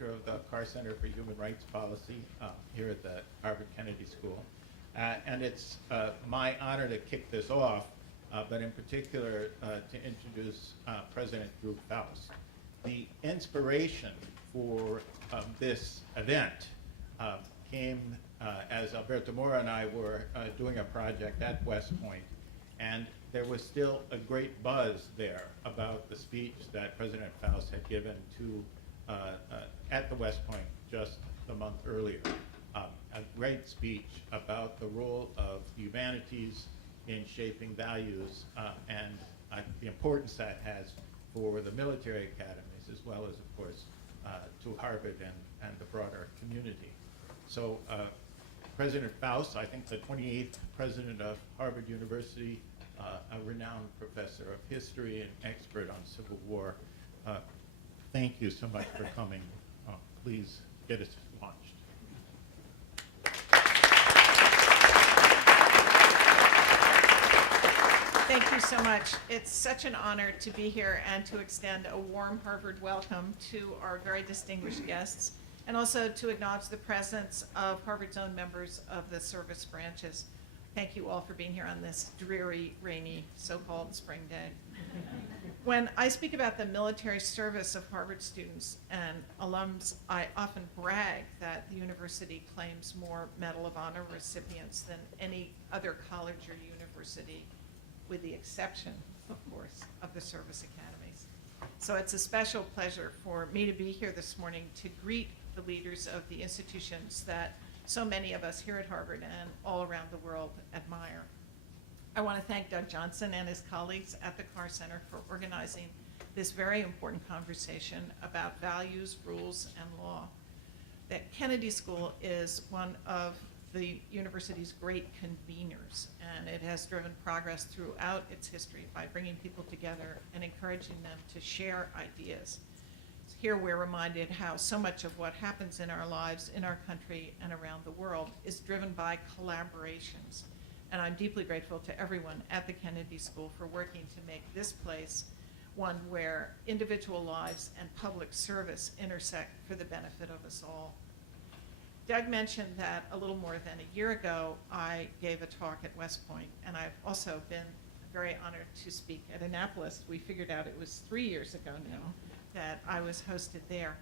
director of the Carr Center for Human Rights Policy here at the Harvard Kennedy School. And it's my honor to kick this off, but in particular to introduce President Drew Faust. The inspiration for this event came as Alberto Mora and I were doing a project at West Point, and there was still a great buzz there about the speech that President Faust had given to at the West Point just the month earlier. A great speech about the role of humanities in shaping values and the importance that has for the military academies, as well as, of course, to Harvard and the broader community. So President Faust, I think the 28th president of Harvard University, a renowned professor of history and expert on Civil War, thank you so much for coming. Please get us launched. Thank you so much. It's such an honor to be here and to extend a warm Harvard welcome to our very distinguished guests, and also to acknowledge the presence of Harvard's own members of the service branches. Thank you all for being here on this dreary, rainy, so-called spring day. When I speak about the military service of Harvard students and alums, I often brag that the university claims more Medal of Honor recipients than any other college or university, with the exception, of course, of the service academies. So it's a special pleasure for me to be here this morning to greet the leaders of the institutions that so many of us here at Harvard and all around the world admire. I want to thank Doug Johnson and his colleagues at the Carr Center for organizing this very important conversation about values, rules, and law. The Kennedy School is one of the university's great conveners, and it has driven progress throughout its history by bringing people together and encouraging them to share ideas. Here we're reminded how so much of what happens in our lives, in our country, and around the world is driven by collaborations. And I'm deeply grateful to everyone at the Kennedy School for working to make this place one where individual lives and public service intersect for the benefit of us all. Doug mentioned that a little more than a year ago, I gave a talk at West Point, and I've also been very honored to speak at Annapolis. We figured out it was 3 years ago now that I was hosted there.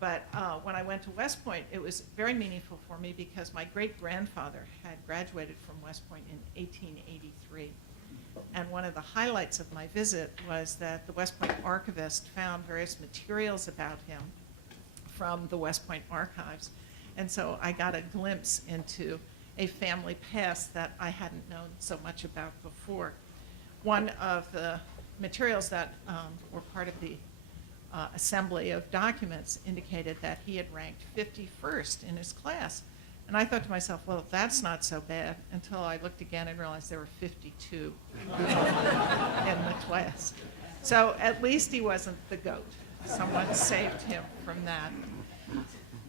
But when I went to West Point, it was very meaningful for me because my great-grandfather had graduated from West Point in 1883. And one of the highlights of my visit was that the West Point archivist found various materials about him from the West Point archives. And so I got a glimpse into a family past that I hadn't known so much about before. One of the materials that were part of the assembly of documents indicated that he had ranked 51st in his class. And I thought to myself, well, that's not so bad, until I looked again and realized there were 52 in the class. So at least he wasn't the GOAT. Someone saved him from that.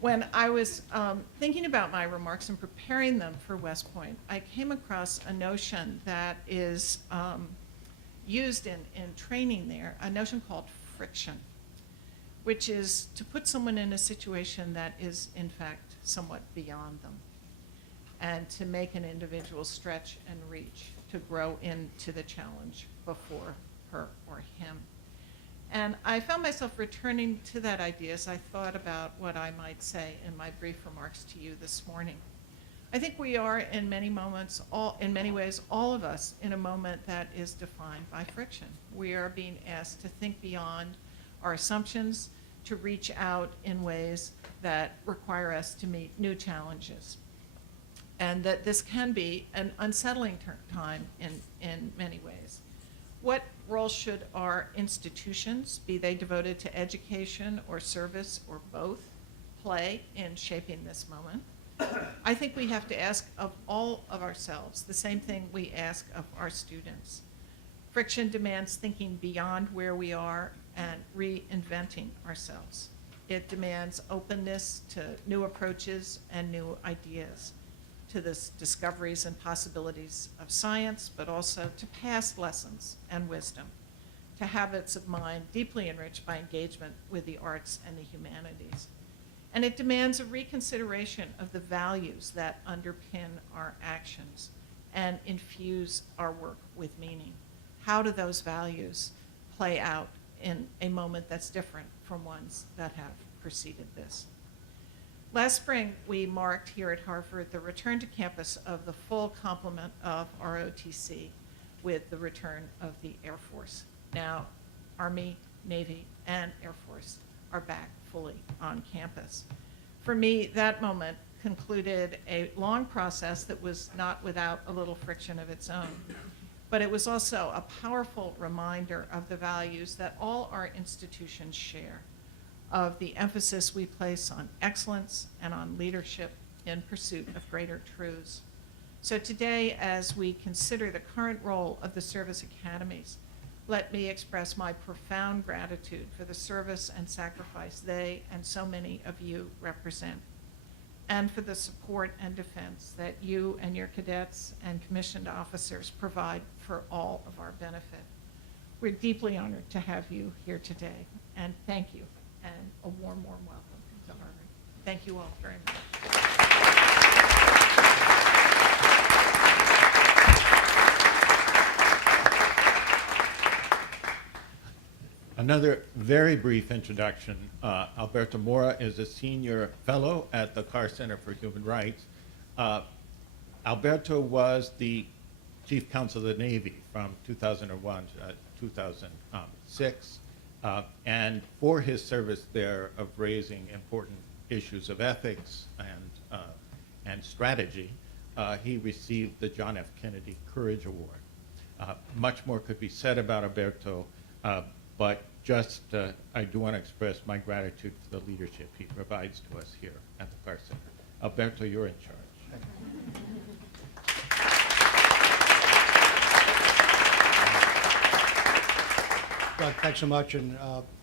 When I was thinking about my remarks and preparing them for West Point, I came across a notion that is used in training there, a notion called friction, which is to put someone in a situation that is, in fact, somewhat beyond them, and to make an individual stretch and reach to grow into the challenge before her or him. And I found myself returning to that idea as I thought about what I might say in my brief remarks to you this morning. I think we are, in many moments, in many ways, all of us, in a moment that is defined by friction. We are being asked to think beyond our assumptions, to reach out in ways that require us to meet new challenges. And that this can be an unsettling time in many ways. What role should our institutions, be they devoted to education or service or both, play in shaping this moment? I think we have to ask of all of ourselves the same thing we ask of our students. Friction demands thinking beyond where we are and reinventing ourselves. It demands openness to new approaches and new ideas, to the discoveries and possibilities of science, but also to past lessons and wisdom, to habits of mind deeply enriched by engagement with the arts and the humanities. And it demands a reconsideration of the values that underpin our actions and infuse our work with meaning. How do those values play out in a moment that's different from ones that have preceded this? Last spring, we marked here at Harvard the return to campus of the full complement of ROTC with the return of the Air Force. Now, Army, Navy, and Air Force are back fully on campus. For me, that moment concluded a long process that was not without a little friction of its own, but it was also a powerful reminder of the values that all our institutions share, of the emphasis we place on excellence and on leadership in pursuit of greater truths. So today, as we consider the current role of the service academies, let me express my profound gratitude for the service and sacrifice they and so many of you represent, and for the support and defense that you and your cadets and commissioned officers provide for all of our benefit. We're deeply honored to have you here today, and thank you, and a warm, warm welcome to Harvard. Thank you all very much. Another very brief introduction. Alberto Mora is a senior fellow at the Carr Center for Human Rights. Alberto was the Chief Counsel of the Navy from 2001 to 2006. And for his service there of raising important issues of ethics and strategy, he received the John F. Kennedy Courage Award. Much more could be said about Alberto, but just I do want to express my gratitude for the leadership he provides to us here at the Carr Center. Alberto, you're in charge. Doug, thanks so much, and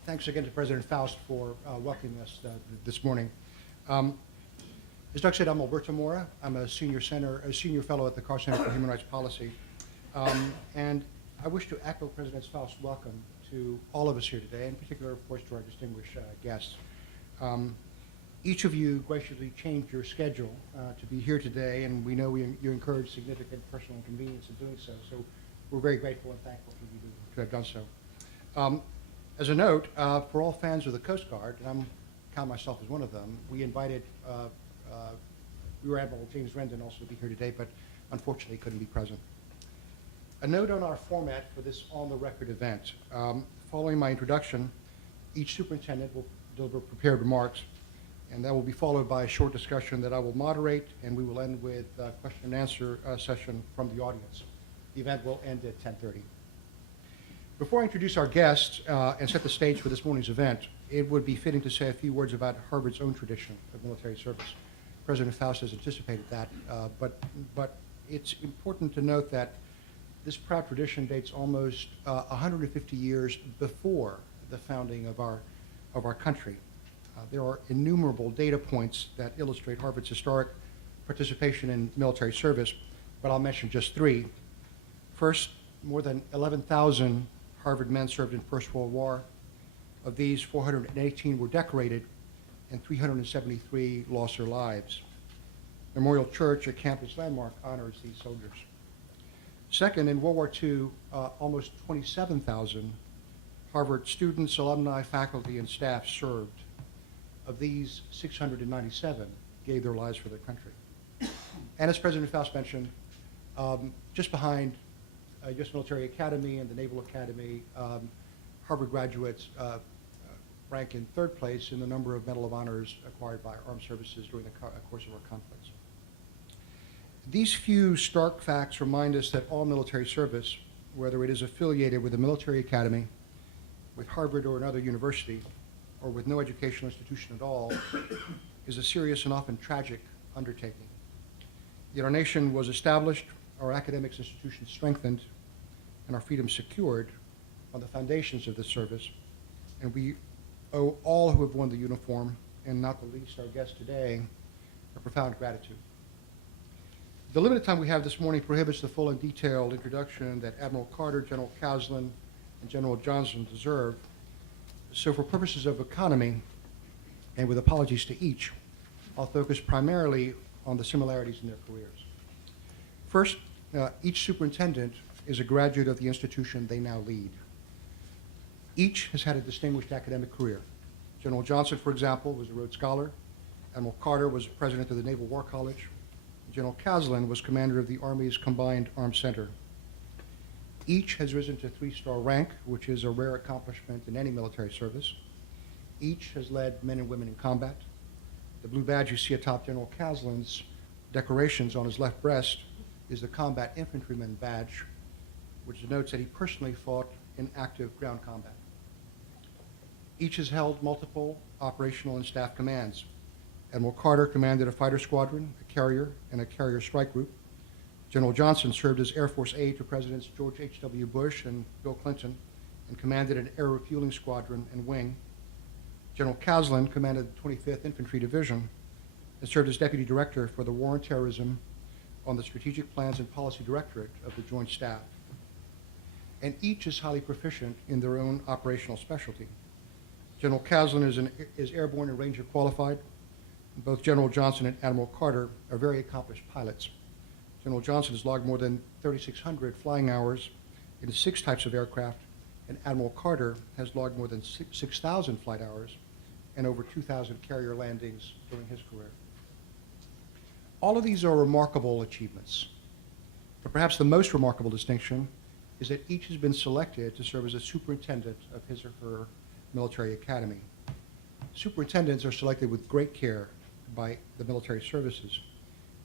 thanks again to President Faust for welcoming us this morning. As Doug said, I'm Alberto Mora. I'm a senior fellow at the Carr Center for Human Rights Policy, and I wish to echo President Faust's welcome to all of us here today, in particular, of course, to our distinguished guests. Each of you graciously changed your schedule to be here today, and we know you encouraged significant personal inconvenience in doing so, so we're very grateful and thankful for you to have done so. As a note, for all fans of the Coast Guard, and I count myself as one of them, we invited Rear Admiral James Rendon also to be here today, but unfortunately couldn't be present. A note on our format for this on-the-record event. Following my introduction, each superintendent will deliver prepared remarks, and that will be followed by a short discussion that I will moderate, and we will end with a question and answer session from the audience. The event will end at 10:30. Before I introduce our guests and set the stage for this morning's event, it would be fitting to say a few words about Harvard's own tradition of military service. President Faust has anticipated that, but it's important to note that this proud tradition dates almost 150 years before the founding of our country. There are innumerable data points that illustrate Harvard's historic participation in military service, but I'll mention just three. First, more than 11,000 Harvard men served in First World War. Of these, 418 were decorated, and 373 lost their lives. Memorial Church, a campus landmark, honors these soldiers. Second, in World War II, almost 27,000 Harvard students, alumni, faculty, and staff served. Of these, 697 gave their lives for their country. And as President Faust mentioned, just behind U.S. Military Academy and the Naval Academy, Harvard graduates rank in third place in the number of Medal of Honors acquired by armed services during the course of our conflicts. These few stark facts remind us that all military service, whether it is affiliated with a military academy, with Harvard or another university, or with no educational institution at all, is a serious and often tragic undertaking. Yet our nation was established, our academic institutions strengthened, and our freedom secured on the foundations of this service, and we owe all who have worn the uniform, and not the least our guests today, a profound gratitude. The limited time we have this morning prohibits the full and detailed introduction that Admiral Carter, General Caslen, and General Johnson deserve. So for purposes of economy, and with apologies to each, I'll focus primarily on the similarities in their careers. First, each superintendent is a graduate of the institution they now lead. Each has had a distinguished academic career. General Johnson, for example, was a Rhodes Scholar. Admiral Carter was president of the Naval War College. General Caslen was commander of the Army's Combined Arms Center. Each has risen to 3-star rank, which is a rare accomplishment in any military service. Each has led men and women in combat. The blue badge you see atop General Caslen's decorations on his left breast is the Combat Infantryman badge, which denotes that he personally fought in active ground combat. Each has held multiple operational and staff commands. Admiral Carter commanded a fighter squadron, a carrier, and a carrier strike group. General Johnson served as Air Force Aide to Presidents George H.W. Bush and Bill Clinton and commanded an air refueling squadron and wing. General Caslen commanded the 25th Infantry Division and served as Deputy Director for the War on Terrorism on the Strategic Plans and Policy Directorate of the Joint Staff. And each is highly proficient in their own operational specialty. General Caslen is airborne and Ranger qualified. Both General Johnson and Admiral Carter are very accomplished pilots. General Johnson has logged more than 3,600 flying hours in 6 types of aircraft, and Admiral Carter has logged more than 6,000 flight hours and over 2,000 carrier landings during his career. All of these are remarkable achievements, but perhaps the most remarkable distinction is that each has been selected to serve as a superintendent of his or her military academy. Superintendents are selected with great care by the military services,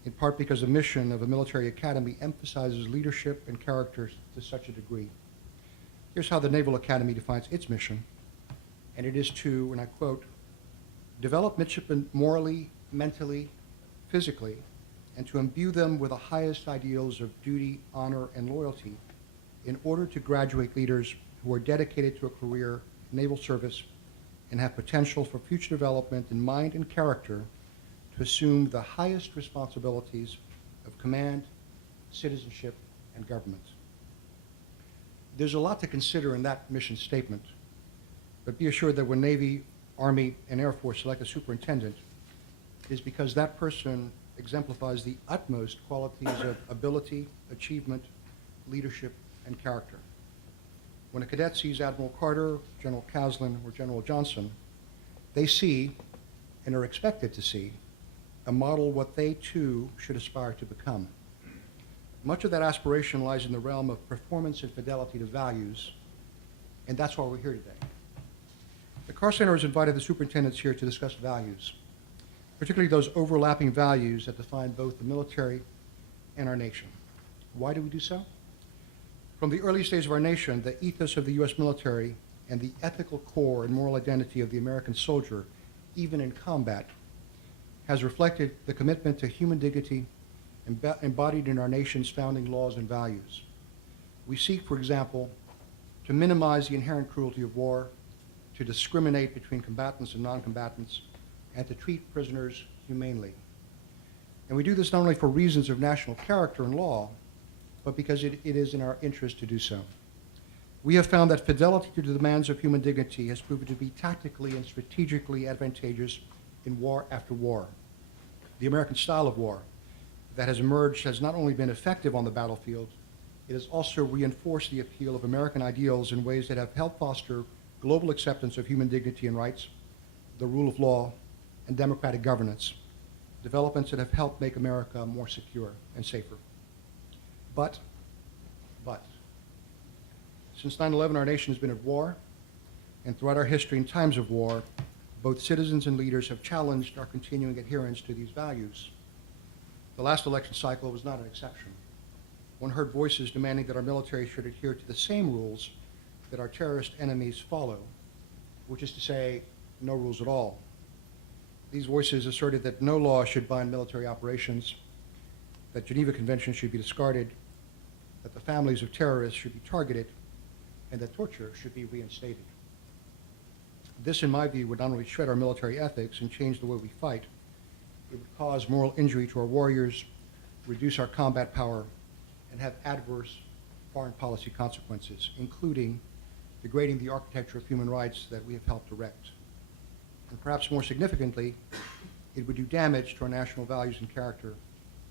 in part because the mission of a military academy emphasizes leadership and character to such a degree. Here's how the Naval Academy defines its mission, and it is to, and I quote, develop midshipmen morally, mentally, physically, and to imbue them with the highest ideals of duty, honor, and loyalty in order to graduate leaders who are dedicated to a career in naval service and have potential for future development in mind and character to assume the highest responsibilities of command, citizenship, and government. There's a lot to consider in that mission statement, but be assured that when Navy, Army, and Air Force select a superintendent, it is because that person exemplifies the utmost qualities of ability, achievement, leadership, and character. When a cadet sees Admiral Carter, General Caslen, or General Johnson, they see, and are expected to see, a model what they too should aspire to become. Much of that aspiration lies in the realm of performance and fidelity to values, and that's why we're here today. The Carr Center has invited the superintendents here to discuss values, particularly those overlapping values that define both the military and our nation. Why do we do so? From the earliest days of our nation, the ethos of the U.S. military and the ethical core and moral identity of the American soldier, even in combat, has reflected the commitment to human dignity embodied in our nation's founding laws and values. We seek, for example, to minimize the inherent cruelty of war, to discriminate between combatants and non-combatants, and to treat prisoners humanely. And we do this not only for reasons of national character and law, but because it is in our interest to do so. We have found that fidelity to the demands of human dignity has proven to be tactically and strategically advantageous in war after war. The American style of war that has emerged has not only been effective on the battlefield, it has also reinforced the appeal of American ideals in ways that have helped foster global acceptance of human dignity and rights, the rule of law, and democratic governance, developments that have helped make America more secure and safer. But, since 9/11, our nation has been at war, and throughout our history in times of war, both citizens and leaders have challenged our continuing adherence to these values. The last election cycle was not an exception. One heard voices demanding that our military should adhere to the same rules that our terrorist enemies follow, which is to say, no rules at all. These voices asserted that no law should bind military operations, that Geneva Conventions should be discarded, that the families of terrorists should be targeted, and that torture should be reinstated. This, in my view, would not only shred our military ethics and change the way we fight, it would cause moral injury to our warriors, reduce our combat power, and have adverse foreign policy consequences, including degrading the architecture of human rights that we have helped erect. And perhaps more significantly, it would do damage to our national values and character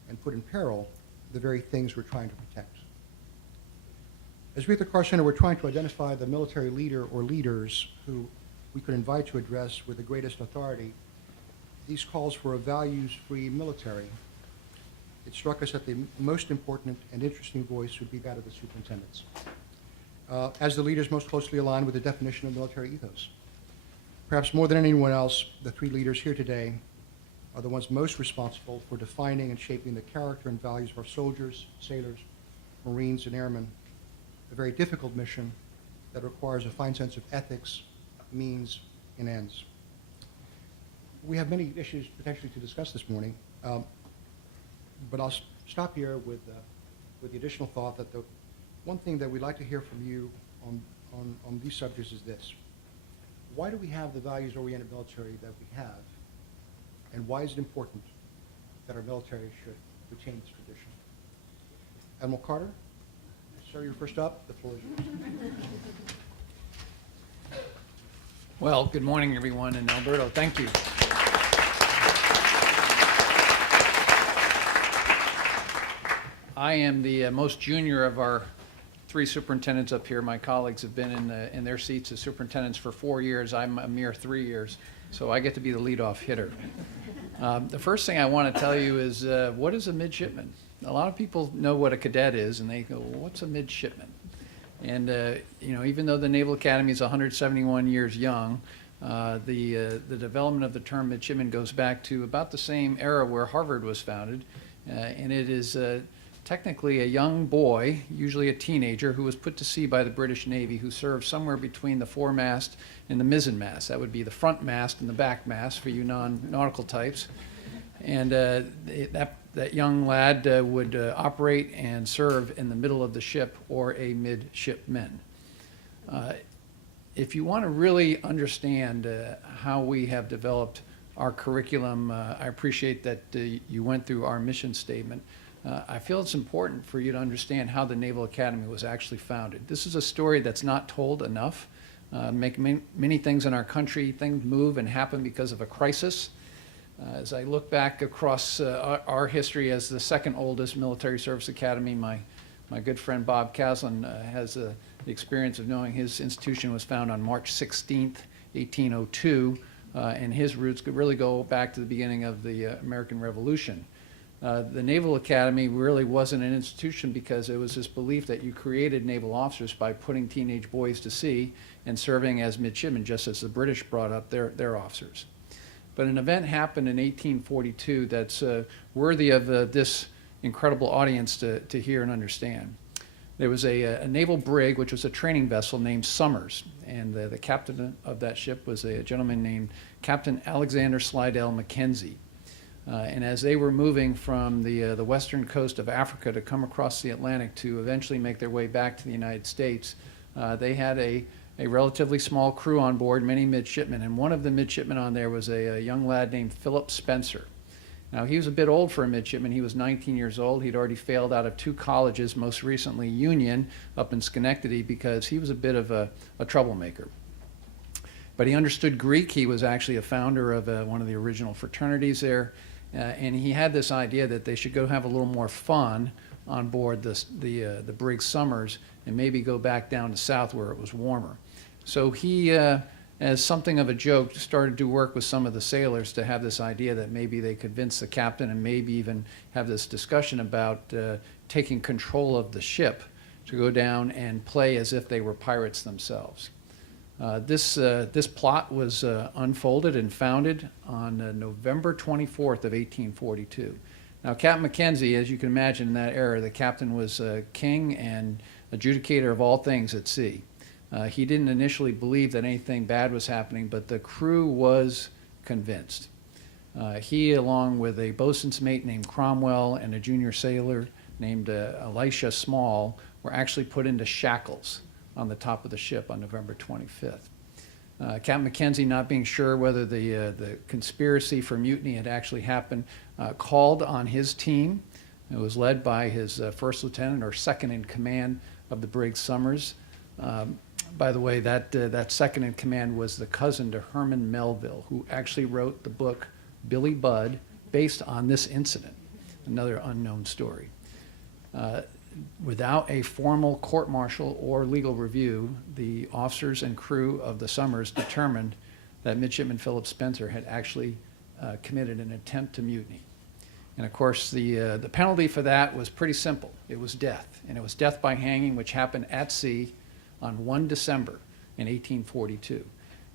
and put in peril the very things we're trying to protect. As we at the Carr Center, we're trying to identify the military leader or leaders who we could invite to address with the greatest authority these calls for a values-free military. It struck us that the most important and interesting voice would be that of the superintendents, as the leaders most closely aligned with the definition of military ethos. Perhaps more than anyone else, the three leaders here today are the ones most responsible for defining and shaping the character and values of our soldiers, sailors, Marines, and airmen, a very difficult mission that requires a fine sense of ethics, means, and ends. We have many issues potentially to discuss this morning, but I'll stop here with the additional thought that the one thing that we'd like to hear from you on these subjects is this. Why do we have the values-oriented military that we have, and why is it important that our military should retain this tradition? Admiral Carter, sir, you're first up. The floor is yours. Well, good morning, everyone, and Alberto, thank you. I am the most junior of our three superintendents up here. My colleagues have been in their seats as superintendents for 4 years. I'm a mere 3 years, so I get to be the leadoff hitter. The first thing I want to tell you is, what is a midshipman? A lot of people know what a cadet is, and they go, well, what's a midshipman? And you know, even though the Naval Academy is 171 years young, the development of the term midshipman goes back to about the same era where Harvard was founded, and it is technically a young boy, usually a teenager, who was put to sea by the British Navy, who served somewhere between the foremast and the mizzenmast. That would be the front mast and the back mast for you non-nautical types. And that young lad would operate and serve in the middle of the ship, or a midshipman. If you want to really understand how we have developed our curriculum, I appreciate that you went through our mission statement. I feel it's important for you to understand how the Naval Academy was actually founded. This is a story that's not told enough. Many things in our country, things move and happen because of a crisis. As I look back across our history as the second oldest military service academy, my good friend Bob Caslen has the experience of knowing his institution was founded on March 16th, 1802, and his roots could really go back to the beginning of the American Revolution. The Naval Academy really wasn't an institution because it was this belief that you created naval officers by putting teenage boys to sea and serving as midshipmen, just as the British brought up their officers. But an event happened in 1842 that's worthy of this incredible audience to hear and understand. There was a naval brig, which was a training vessel named Somers, and the captain of that ship was a gentleman named Captain Alexander Slidell Mackenzie. And as they were moving from the western coast of Africa to come across the Atlantic to eventually make their way back to the United States, they had a relatively small crew on board, many midshipmen, and one of the midshipmen on there was a young lad named Philip Spencer. Now, he was a bit old for a midshipman. He was 19 years old. He'd already failed out of 2 colleges, most recently Union up in Schenectady, because he was a bit of a troublemaker. But he understood Greek. He was actually a founder of one of the original fraternities there. And he had this idea that they should go have a little more fun on board the brig Somers and maybe go back down to south where it was warmer. So he, as something of a joke, started to work with some of the sailors to have this idea that maybe they convince the captain and maybe even have this discussion about taking control of the ship to go down and play as if they were pirates themselves. This plot was unfolded and founded on November 24th of 1842. Now, Captain Mackenzie, as you can imagine in that era, the captain was king and adjudicator of all things at sea. He didn't initially believe that anything bad was happening, but the crew was convinced. He, along with a boatswain's mate named Cromwell and a junior sailor named Elisha Small, were actually put into shackles on the top of the ship on November 25th. Captain Mackenzie, not being sure whether the conspiracy for mutiny had actually happened, called on his team. It was led by his first lieutenant, or second in command of the brig Somers, By the way, that second in command was the cousin to Herman Melville, who actually wrote the book Billy Budd, based on this incident, another unknown story. Without a formal court-martial or legal review, the officers and crew of the Summers determined that Midshipman Philip Spencer had actually committed an attempt to mutiny. And of course, the penalty for that was pretty simple. It was death, and it was death by hanging, which happened at sea on 1 December in 1842.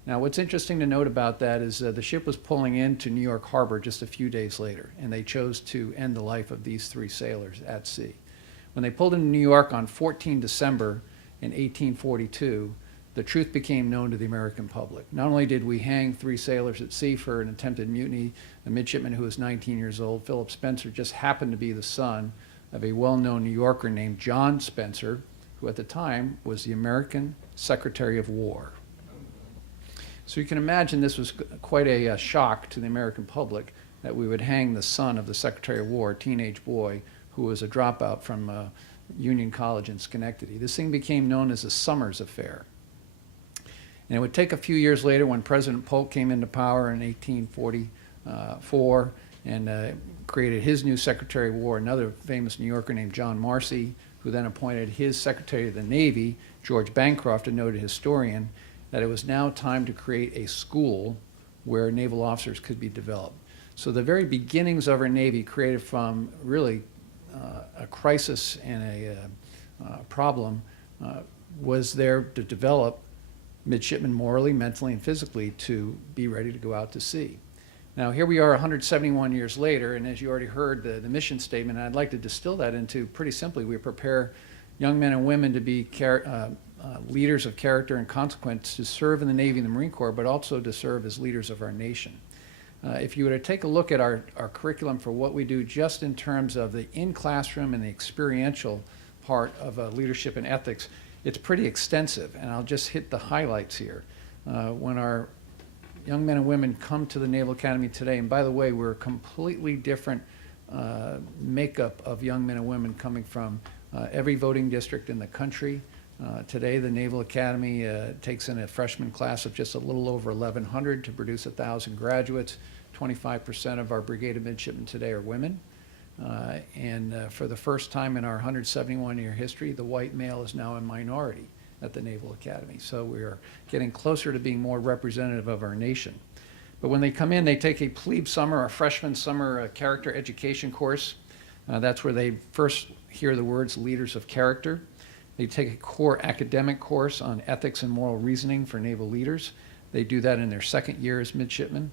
Now, what's interesting to note about that is the ship was pulling into New York Harbor just a few days later, and they chose to end the life of these 3 sailors at sea. When they pulled into New York on 14 December in 1842, the truth became known to the American public. Not only did we hang 3 sailors at sea for an attempted mutiny, a midshipman who was 19 years old, Philip Spencer, just happened to be the son of a well-known New Yorker named John Spencer, who at the time was the American Secretary of War. So you can imagine this was quite a shock to the American public that we would hang the son of the Secretary of War, a teenage boy who was a dropout from Union College in Schenectady. This thing became known as the Summers Affair. And it would take a few years later, when President Polk came into power in 1844 and created his new Secretary of War, another famous New Yorker named John Marcy, who then appointed his Secretary of the Navy, George Bancroft, a noted historian, that it was now time to create a school where naval officers could be developed. So the very beginnings of our Navy, created from really a crisis and a problem, was there to develop midshipmen morally, mentally, and physically to be ready to go out to sea. Now, here we are 171 years later, and as you already heard the mission statement, I'd like to distill that into, pretty simply, we prepare young men and women to be leaders of character and consequence, to serve in the Navy and the Marine Corps, but also to serve as leaders of our nation. If you were to take a look at our curriculum for what we do just in terms of the in-classroom and the experiential part of leadership and ethics, it's pretty extensive, and I'll just hit the highlights here. When our young men and women come to the Naval Academy today, and by the way, we're a completely different makeup of young men and women coming from every voting district in the country. Today, the Naval Academy takes in a freshman class of just a little over 1,100 to produce 1,000 graduates. 25% of our brigade of midshipmen today are women. And for the first time in our 171-year history, the white male is now a minority at the Naval Academy. So we are getting closer to being more representative of our nation. But when they come in, they take a plebe summer, a freshman summer character education course. That's where they first hear the words leaders of character. They take a core academic course on ethics and moral reasoning for naval leaders. They do that in their second year as midshipmen.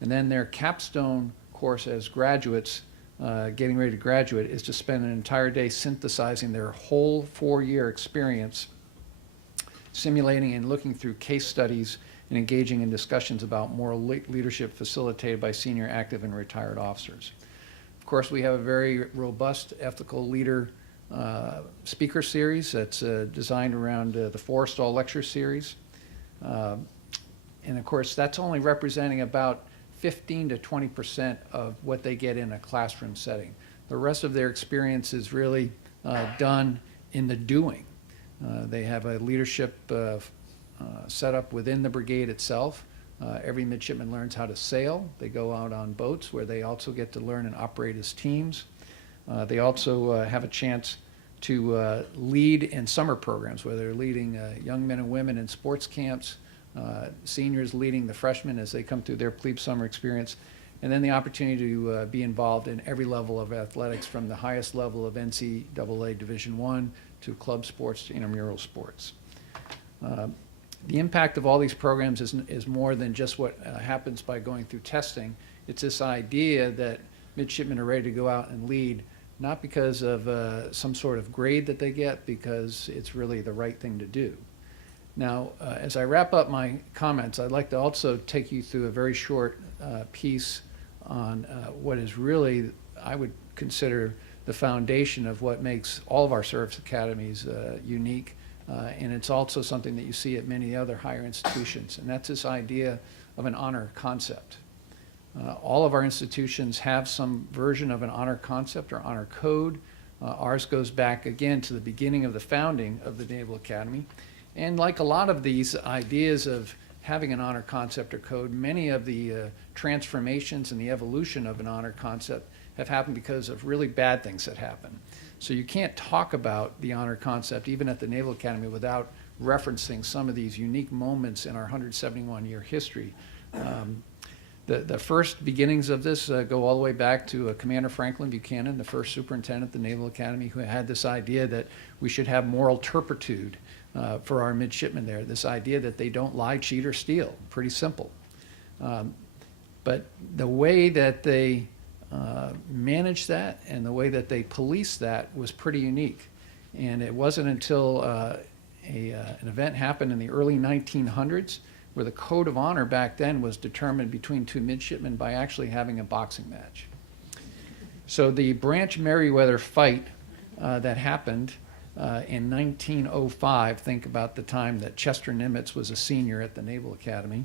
And then their capstone course as graduates, getting ready to graduate, is to spend an entire day synthesizing their whole 4-year experience, simulating and looking through case studies and engaging in discussions about moral leadership facilitated by senior active and retired officers. Of course, we have a very robust ethical leader speaker series that's designed around the Forstall lecture series. And of course, that's only representing about 15 to 20% of what they get in a classroom setting. The rest of their experience is really done in the doing. They have a leadership set up within the brigade itself. Every midshipman learns how to sail. They go out on boats where they also get to learn and operate as teams. They also have a chance to lead in summer programs where they're leading young men and women in sports camps, seniors leading the freshmen as they come through their plebe summer experience, and then the opportunity to be involved in every level of athletics, from the highest level of NCAA Division I to club sports to intramural sports. The impact of all these programs is more than just what happens by going through testing. It's this idea that midshipmen are ready to go out and lead, not because of some sort of grade that they get, because it's really the right thing to do. Now, as I wrap up my comments, I'd like to also take you through a very short piece on what is really, I would consider, the foundation of what makes all of our service academies unique. And it's also something that you see at many other higher institutions, and that's this idea of an honor concept. All of our institutions have some version of an honor concept or honor code. Ours goes back again to the beginning of the founding of the Naval Academy. And like a lot of these ideas of having an honor concept or code, many of the transformations and the evolution of an honor concept have happened because of really bad things that happen. So you can't talk about the honor concept, even at the Naval Academy, without referencing some of these unique moments in our 171-year history. The first beginnings of this go all the way back to Commander Franklin Buchanan, the first superintendent at the Naval Academy, who had this idea that we should have moral turpitude for our midshipmen there, this idea that they don't lie, cheat, or steal. Pretty simple. But the way that they managed that and the way that they policed that was pretty unique. And it wasn't until an event happened in the early 1900s where the code of honor back then was determined between two midshipmen by actually having a boxing match. So the Branch Meriwether fight that happened in 1905, think about the time that Chester Nimitz was a senior at the Naval Academy,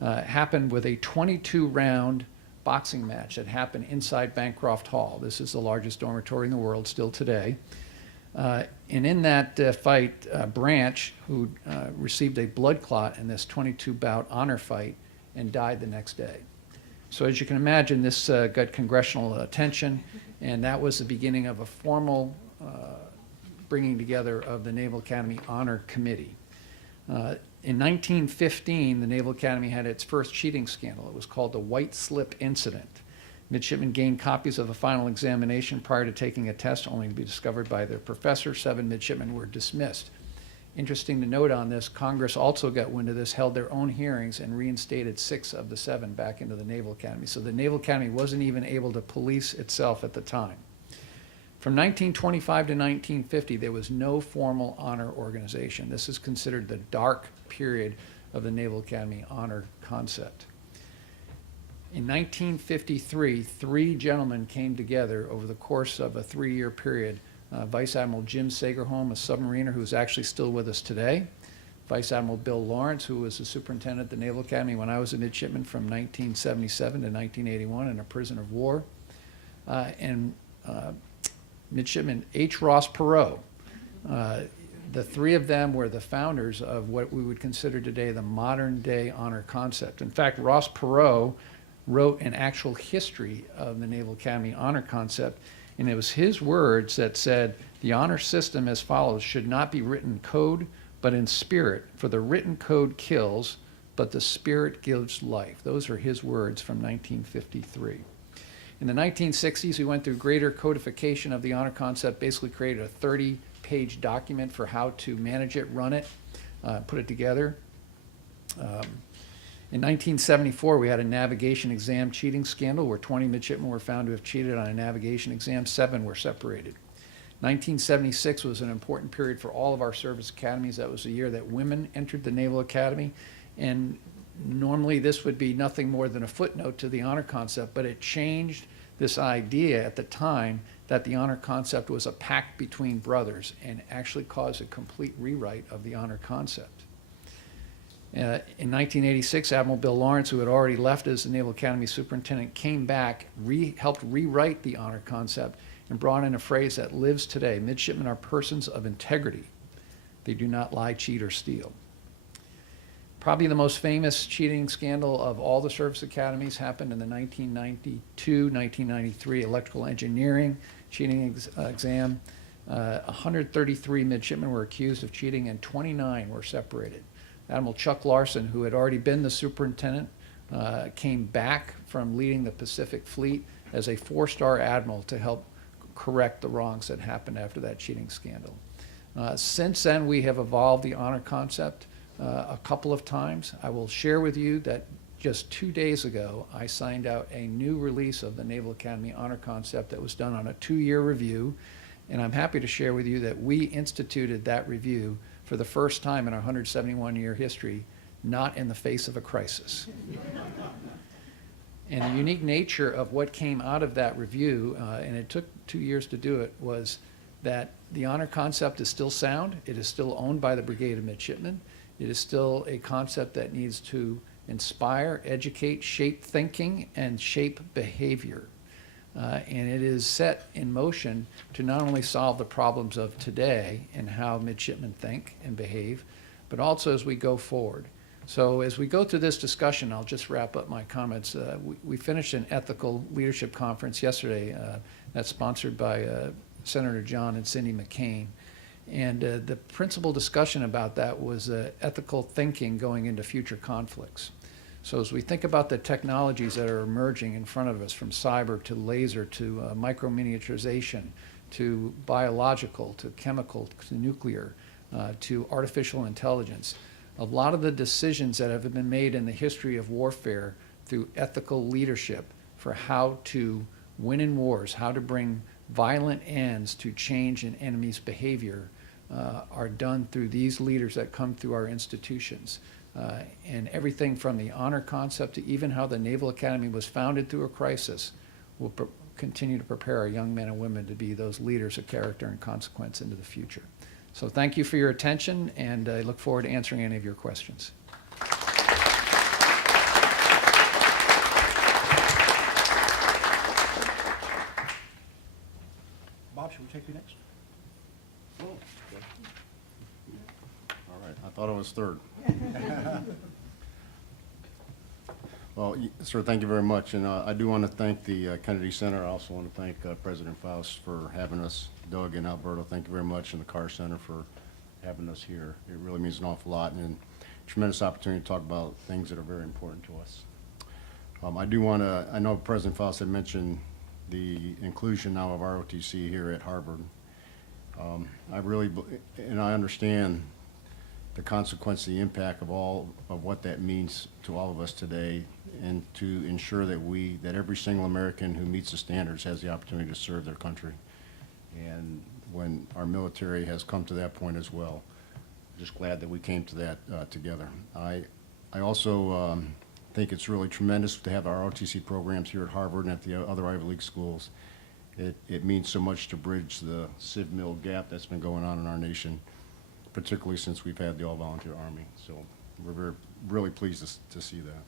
happened with a 22-round boxing match that happened inside Bancroft Hall. This is the largest dormitory in the world still today. And in that fight, Branch, who received a blood clot in this 22-bout honor fight and died the next day. So as you can imagine, this got congressional attention, and that was the beginning of a formal bringing together of the Naval Academy Honor Committee. In 1915, the Naval Academy had its first cheating scandal. It was called the White Slip Incident. Midshipmen gained copies of a final examination prior to taking a test, only to be discovered by their professor. 7 midshipmen were dismissed. Interesting to note on this, Congress also got wind of this, held their own hearings, and reinstated 6 of the 7 back into the Naval Academy. So the Naval Academy wasn't even able to police itself at the time. From 1925 to 1950, there was no formal honor organization. This is considered the dark period of the Naval Academy honor concept. In 1953, 3 gentlemen came together over the course of a 3-year period. Vice Admiral Jim Sagerholm, a submariner who is actually still with us today. Vice Admiral Bill Lawrence, who was the superintendent at the Naval Academy when I was a midshipman from 1977 to 1981 and a prisoner of war. And Midshipman H. Ross Perot. The 3 of them were the founders of what we would consider today the modern day honor concept. In fact, Ross Perot wrote an actual history of the Naval Academy honor concept, and it was his words that said, the honor system as follows should not be written in code, but in spirit, for the written code kills, but the spirit gives life. Those are his words from 1953. In the 1960s, we went through greater codification of the honor concept, basically created a 30-page document for how to manage it, run it, put it together. In 1974, we had a navigation exam cheating scandal where 20 midshipmen were found to have cheated on a navigation exam. 7 were separated. 1976 was an important period for all of our service academies. That was the year that women entered the Naval Academy. And normally this would be nothing more than a footnote to the honor concept, but it changed this idea at the time that the honor concept was a pact between brothers and actually caused a complete rewrite of the honor concept. In 1986, Admiral Bill Lawrence, who had already left as the Naval Academy superintendent, came back, helped rewrite the honor concept, and brought in a phrase that lives today. Midshipmen are persons of integrity. They do not lie, cheat, or steal. Probably the most famous cheating scandal of all the service academies happened in the 1992-1993 electrical engineering cheating exam. 133 midshipmen were accused of cheating and 29 were separated. Admiral Chuck Larson, who had already been the superintendent, came back from leading the Pacific Fleet as a 4-star admiral to help correct the wrongs that happened after that cheating scandal. Since then, we have evolved the honor concept a couple of times. I will share with you that just 2 days ago, I signed out a new release of the Naval Academy honor concept that was done on a 2-year review, and I'm happy to share with you that we instituted that review for the first time in our 171-year history, not in the face of a crisis. And the unique nature of what came out of that review, and it took 2 years to do it, was that the honor concept is still sound. It is still owned by the Brigade of Midshipmen. It is still a concept that needs to inspire, educate, shape thinking, and shape behavior. And it is set in motion to not only solve the problems of today and how midshipmen think and behave, but also as we go forward. So as we go through this discussion, I'll just wrap up my comments. We finished an ethical leadership conference yesterday that's sponsored by Senator John and Cindy McCain. And the principal discussion about that was ethical thinking going into future conflicts. So as we think about the technologies that are emerging in front of us, from cyber to laser to microminiaturization to biological to chemical to nuclear to artificial intelligence, a lot of the decisions that have been made in the history of warfare through ethical leadership for how to win in wars, how to bring violent ends to change an enemy's behavior are done through these leaders that come through our institutions. And everything from the honor concept to even how the Naval Academy was founded through a crisis will continue to prepare our young men and women to be those leaders of character and consequence into the future. So thank you for your attention, and I look forward to answering any of your questions. Bob, should we take you next? All right, I thought I was third. Well, sir, thank you very much, and I do want to thank the Kennedy Center. I also want to thank President Faust for having us. Doug and Alberto, thank you very much, and the Carr Center for having us here. It really means an awful lot, and a tremendous opportunity to talk about things that are very important to us. I do want to, I know President Faust had mentioned the inclusion now of ROTC here at Harvard. I really, and I understand the consequence, the impact of all of what that means to all of us today, and to ensure that that every single American who meets the standards has the opportunity to serve their country. And when our military has come to that point as well, just glad that we came to that together. I also think it's really tremendous to have our ROTC programs here at Harvard and at the other Ivy League schools. It means so much to bridge the civ-mil gap that's been going on in our nation, particularly since we've had the all-volunteer Army. So we're really pleased to see that.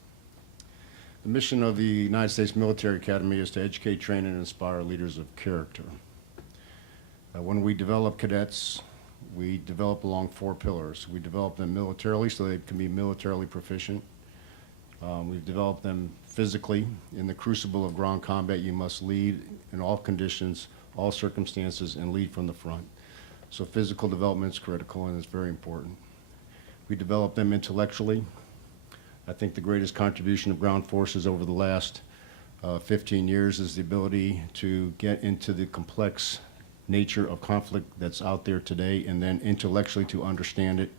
The mission of the United States Military Academy is to educate, train, and inspire leaders of character. When we develop cadets, we develop along 4 pillars. We develop them militarily so they can be militarily proficient. We've developed them physically. In the crucible of ground combat, you must lead in all conditions, all circumstances, and lead from the front. So physical development is critical, and it's very important. We develop them intellectually. I think the greatest contribution of ground forces over the last 15 years is the ability to get into the complex nature of conflict that's out there today, and then intellectually to understand it,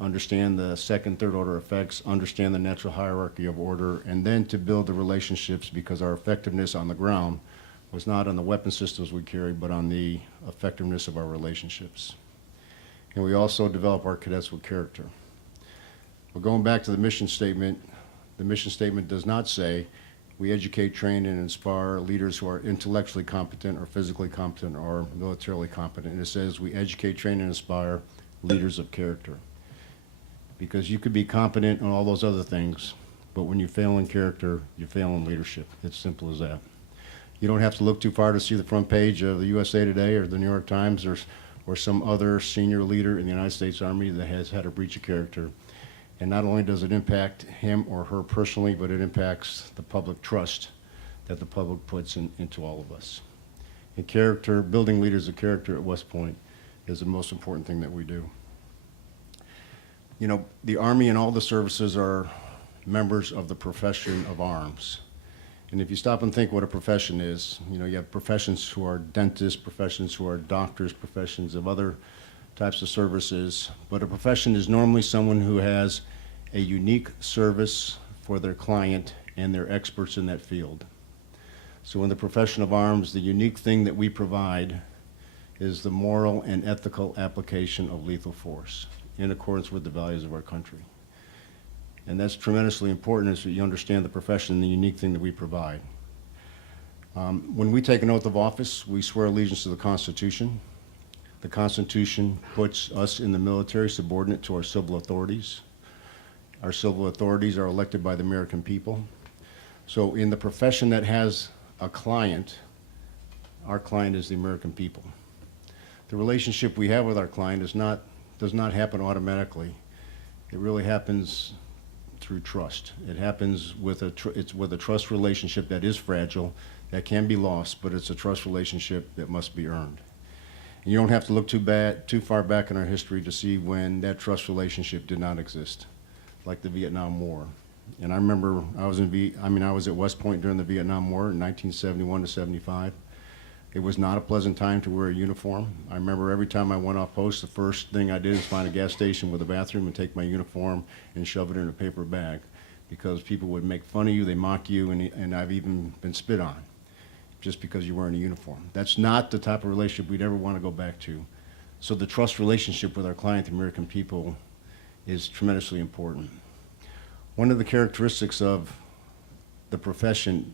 understand the second, third order effects, understand the natural hierarchy of order, and then to build the relationships, because our effectiveness on the ground was not on the weapon systems we carry, but on the effectiveness of our relationships. And we also develop our cadets with character. But going back to the mission statement does not say we educate, train, and inspire leaders who are intellectually competent or physically competent or militarily competent. It says we educate, train, and inspire leaders of character. Because you could be competent in all those other things, but when you fail in character, you fail in leadership. It's simple as that. You don't have to look too far to see the front page of the USA Today or the New York Times or some other senior leader in the United States Army that has had a breach of character. And not only does it impact him or her personally, but it impacts the public trust that the public puts into all of us. And character, building leaders of character at West Point is the most important thing that we do. You know, the Army and all the services are members of the profession of arms. And if you stop and think what a profession is, you know, you have professions who are dentists, professions who are doctors, professions of other types of services, but a profession is normally someone who has a unique service for their client and they're experts in that field. So in the profession of arms, the unique thing that we provide is the moral and ethical application of lethal force in accordance with the values of our country. And that's tremendously important, as you understand the profession and the unique thing that we provide. When we take an oath of office, we swear allegiance to the Constitution. The Constitution puts us in the military subordinate to our civil authorities. Our civil authorities are elected by the American people. So in the profession that has a client, our client is the American people. The relationship we have with our client is not does not happen automatically. It really happens through trust. It happens with it's with a trust relationship that is fragile, that can be lost, but it's a trust relationship that must be earned. And you don't have to look too far back in our history to see when that trust relationship did not exist, like the Vietnam War. And I remember I was at West Point during the Vietnam War in 1971 to 75. It was not a pleasant time to wear a uniform. I remember every time I went off post, the first thing I did is find a gas station with a bathroom and take my uniform and shove it in a paper bag, because people would make fun of you, they mock you, and I've even been spit on just because you're wearing a uniform. That's not the type of relationship we'd ever want to go back to. So the trust relationship with our client, the American people, is tremendously important. One of the characteristics of the profession,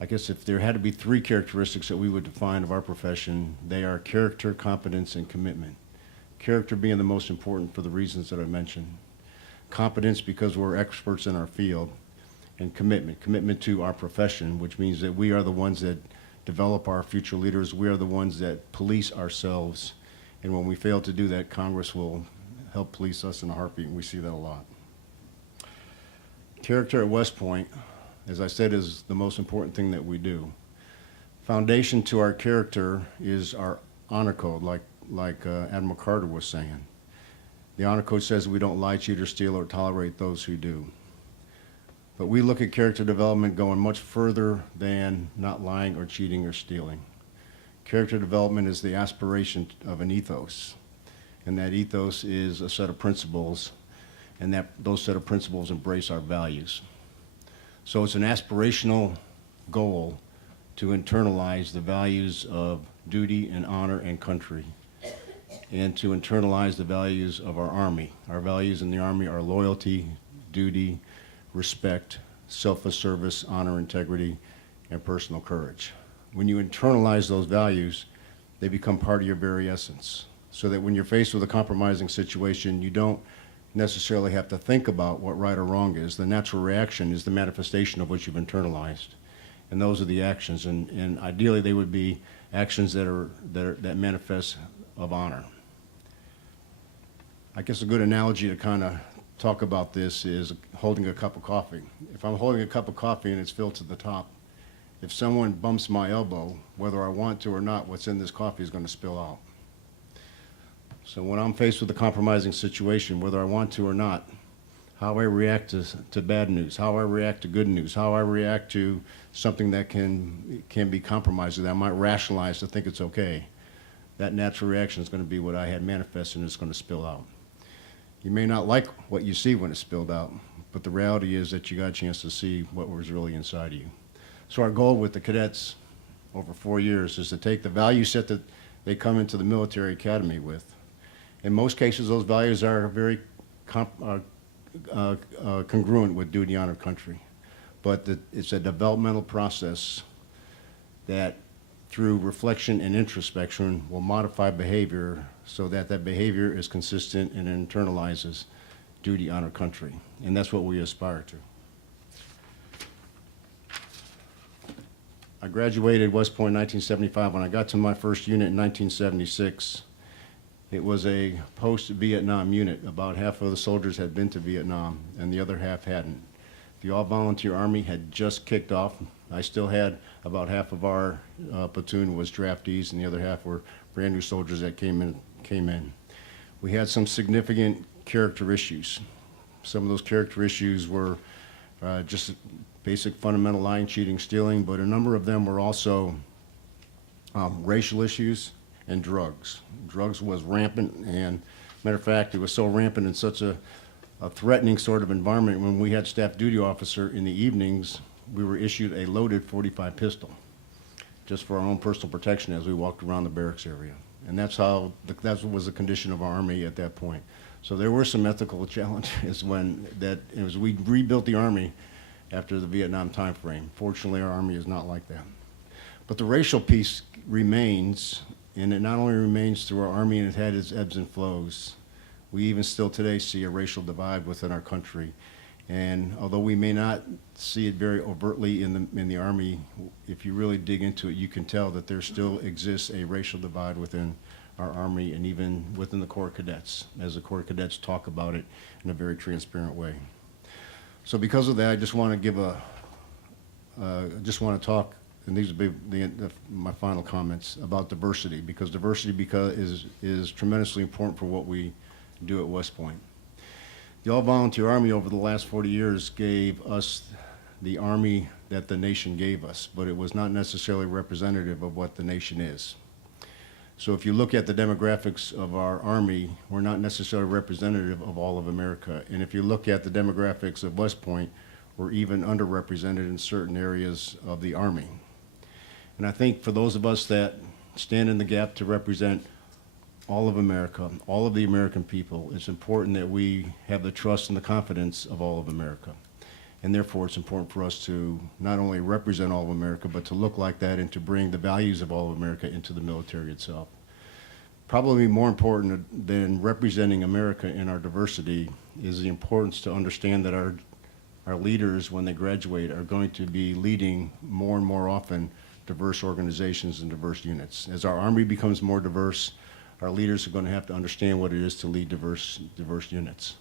I guess if there had to be 3 characteristics that we would define of our profession, they are character, competence, and commitment. Character being the most important for the reasons that I mentioned. Competence because we're experts in our field. And commitment to our profession, which means that we are the ones that develop our future leaders. We are the ones that police ourselves. And when we fail to do that, Congress will help police us in a heartbeat, and we see that a lot. Character at West Point, as I said, is the most important thing that we do. Foundation to our character is our honor code, like Admiral Carter was saying. The honor code says we don't lie, cheat, or steal, or tolerate those who do. But we look at character development going much further than not lying or cheating or stealing. Character development is the aspiration of an ethos, and that ethos is a set of principles, and those set of principles embrace our values. So it's an aspirational goal to internalize the values of duty and honor and country, and to internalize the values of our Army. Our values in the Army are loyalty, duty, respect, selfless service, honor, integrity, and personal courage. When you internalize those values, they become part of your very essence, so that when you're faced with a compromising situation, you don't necessarily have to think about what right or wrong is. The natural reaction is the manifestation of what you've internalized, and those are the actions. And ideally, they would be actions that manifest of honor. I guess a good analogy to kind of talk about this is holding a cup of coffee. If I'm holding a cup of coffee and it's filled to the top, if someone bumps my elbow, whether I want to or not, what's in this coffee is going to spill out. So when I'm faced with a compromising situation, whether I want to or not, how I react to bad news, how I react to good news, how I react to something that can be compromised, that I might rationalize to think it's okay, that natural reaction is going to be what I had manifested, and it's going to spill out. You may not like what you see when it's spilled out, but the reality is that you got a chance to see what was really inside of you. So our goal with the cadets over 4 years is to take the value set that they come into the Military Academy with. In most cases, those values are very congruent with duty, honor, country. But it's a developmental process that through reflection and introspection will modify behavior so that that behavior is consistent and internalizes duty, honor, country. And that's what we aspire to. I graduated West Point in 1975. When I got to my first unit in 1976, it was a post-Vietnam unit. About half of the soldiers had been to Vietnam, and the other half hadn't. The all-volunteer Army had just kicked off. I still had about half of our platoon was draftees, and the other half were brand new soldiers that came in. We had some significant character issues. Some of those character issues were just basic fundamental lying, cheating, stealing, but a number of them were also racial issues and drugs. Drugs was rampant, and matter of fact, it was so rampant in such a threatening sort of environment. When we had staff duty officer in the evenings, we were issued a loaded .45 pistol just for our own personal protection as we walked around the barracks area. And that was the condition of our Army at that point. So there were some ethical challenges as we rebuilt the Army after the Vietnam time frame. Fortunately, our Army is not like that. But the racial piece remains, and it not only remains through our Army, and it had its ebbs and flows. We even still today see a racial divide within our country. And although we may not see it very overtly in the Army, if you really dig into it, you can tell that there still exists a racial divide within our Army and even within the Corps Cadets, as the Corps Cadets talk about it in a very transparent way. So because of that, I just want to give talk, and these will be my final comments about diversity, because diversity is tremendously important for what we do at West Point. The All-Volunteer Army over the last 40 years gave us the Army that the nation gave us, but it was not necessarily representative of what the nation is. So if you look at the demographics of our Army, we're not necessarily representative of all of America. And if you look at the demographics of West Point, we're even underrepresented in certain areas of the Army. And I think for those of us that stand in the gap to represent all of America, all of the American people, it's important that we have the trust and the confidence of all of America. And therefore, it's important for us to not only represent all of America, but to look like that and to bring the values of all of America into the military itself. Probably more important than representing America in our diversity is the importance to understand that our leaders, when they graduate, are going to be leading more and more often diverse organizations and diverse units. As our Army becomes more diverse, our leaders are going to have to understand what it is to lead diverse units.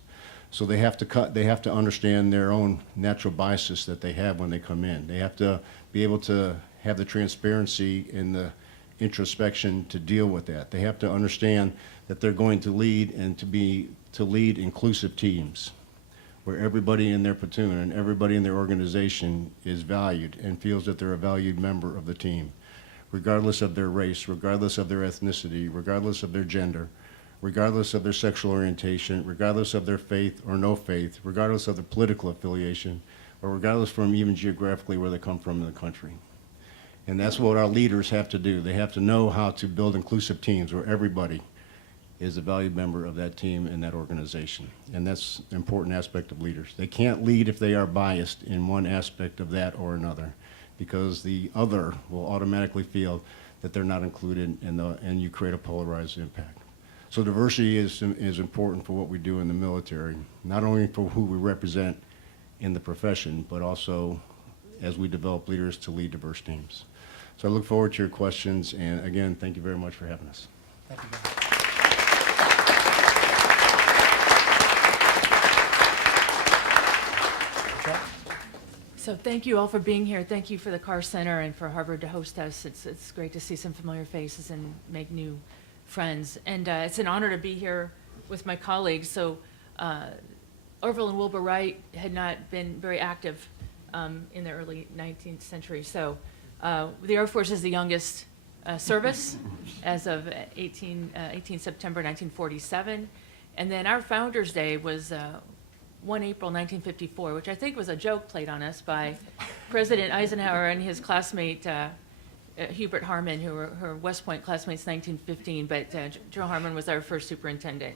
So they have to understand their own natural biases that they have when they come in. They have to be able to have the transparency and the introspection to deal with that. They have to understand that they're going to lead and to lead inclusive teams where everybody in their platoon and everybody in their organization is valued and feels that they're a valued member of the team, regardless of their race, regardless of their ethnicity, regardless of their gender, regardless of their sexual orientation, regardless of their faith or no faith, regardless of their political affiliation, or regardless from even geographically where they come from in the country. And that's what our leaders have to do. They have to know how to build inclusive teams where everybody is a valued member of that team and that organization. And that's an important aspect of leaders. They can't lead if they are biased in one aspect of that or another, because the other will automatically feel that they're not included, and you create a polarized impact. So diversity is important for what we do in the military, not only for who we represent in the profession, but also as we develop leaders to lead diverse teams. So I look forward to your questions, and again, thank you very much for having us. Thank you, John. So thank you all for being here. Thank you for the Carr Center and for Harvard to host us. It's great to see some familiar faces and make new friends. And it's an honor to be here with my colleagues. So Orville and Wilbur Wright had not been very active in the early 19th century. So the Air Force is the youngest service as of 18 September 1947. And then our Founders Day was 1 April 1954, which I think was a joke played on us by President Eisenhower and his classmate Hubert Harmon, who were West Point classmates 1915, but General Harmon was our first superintendent.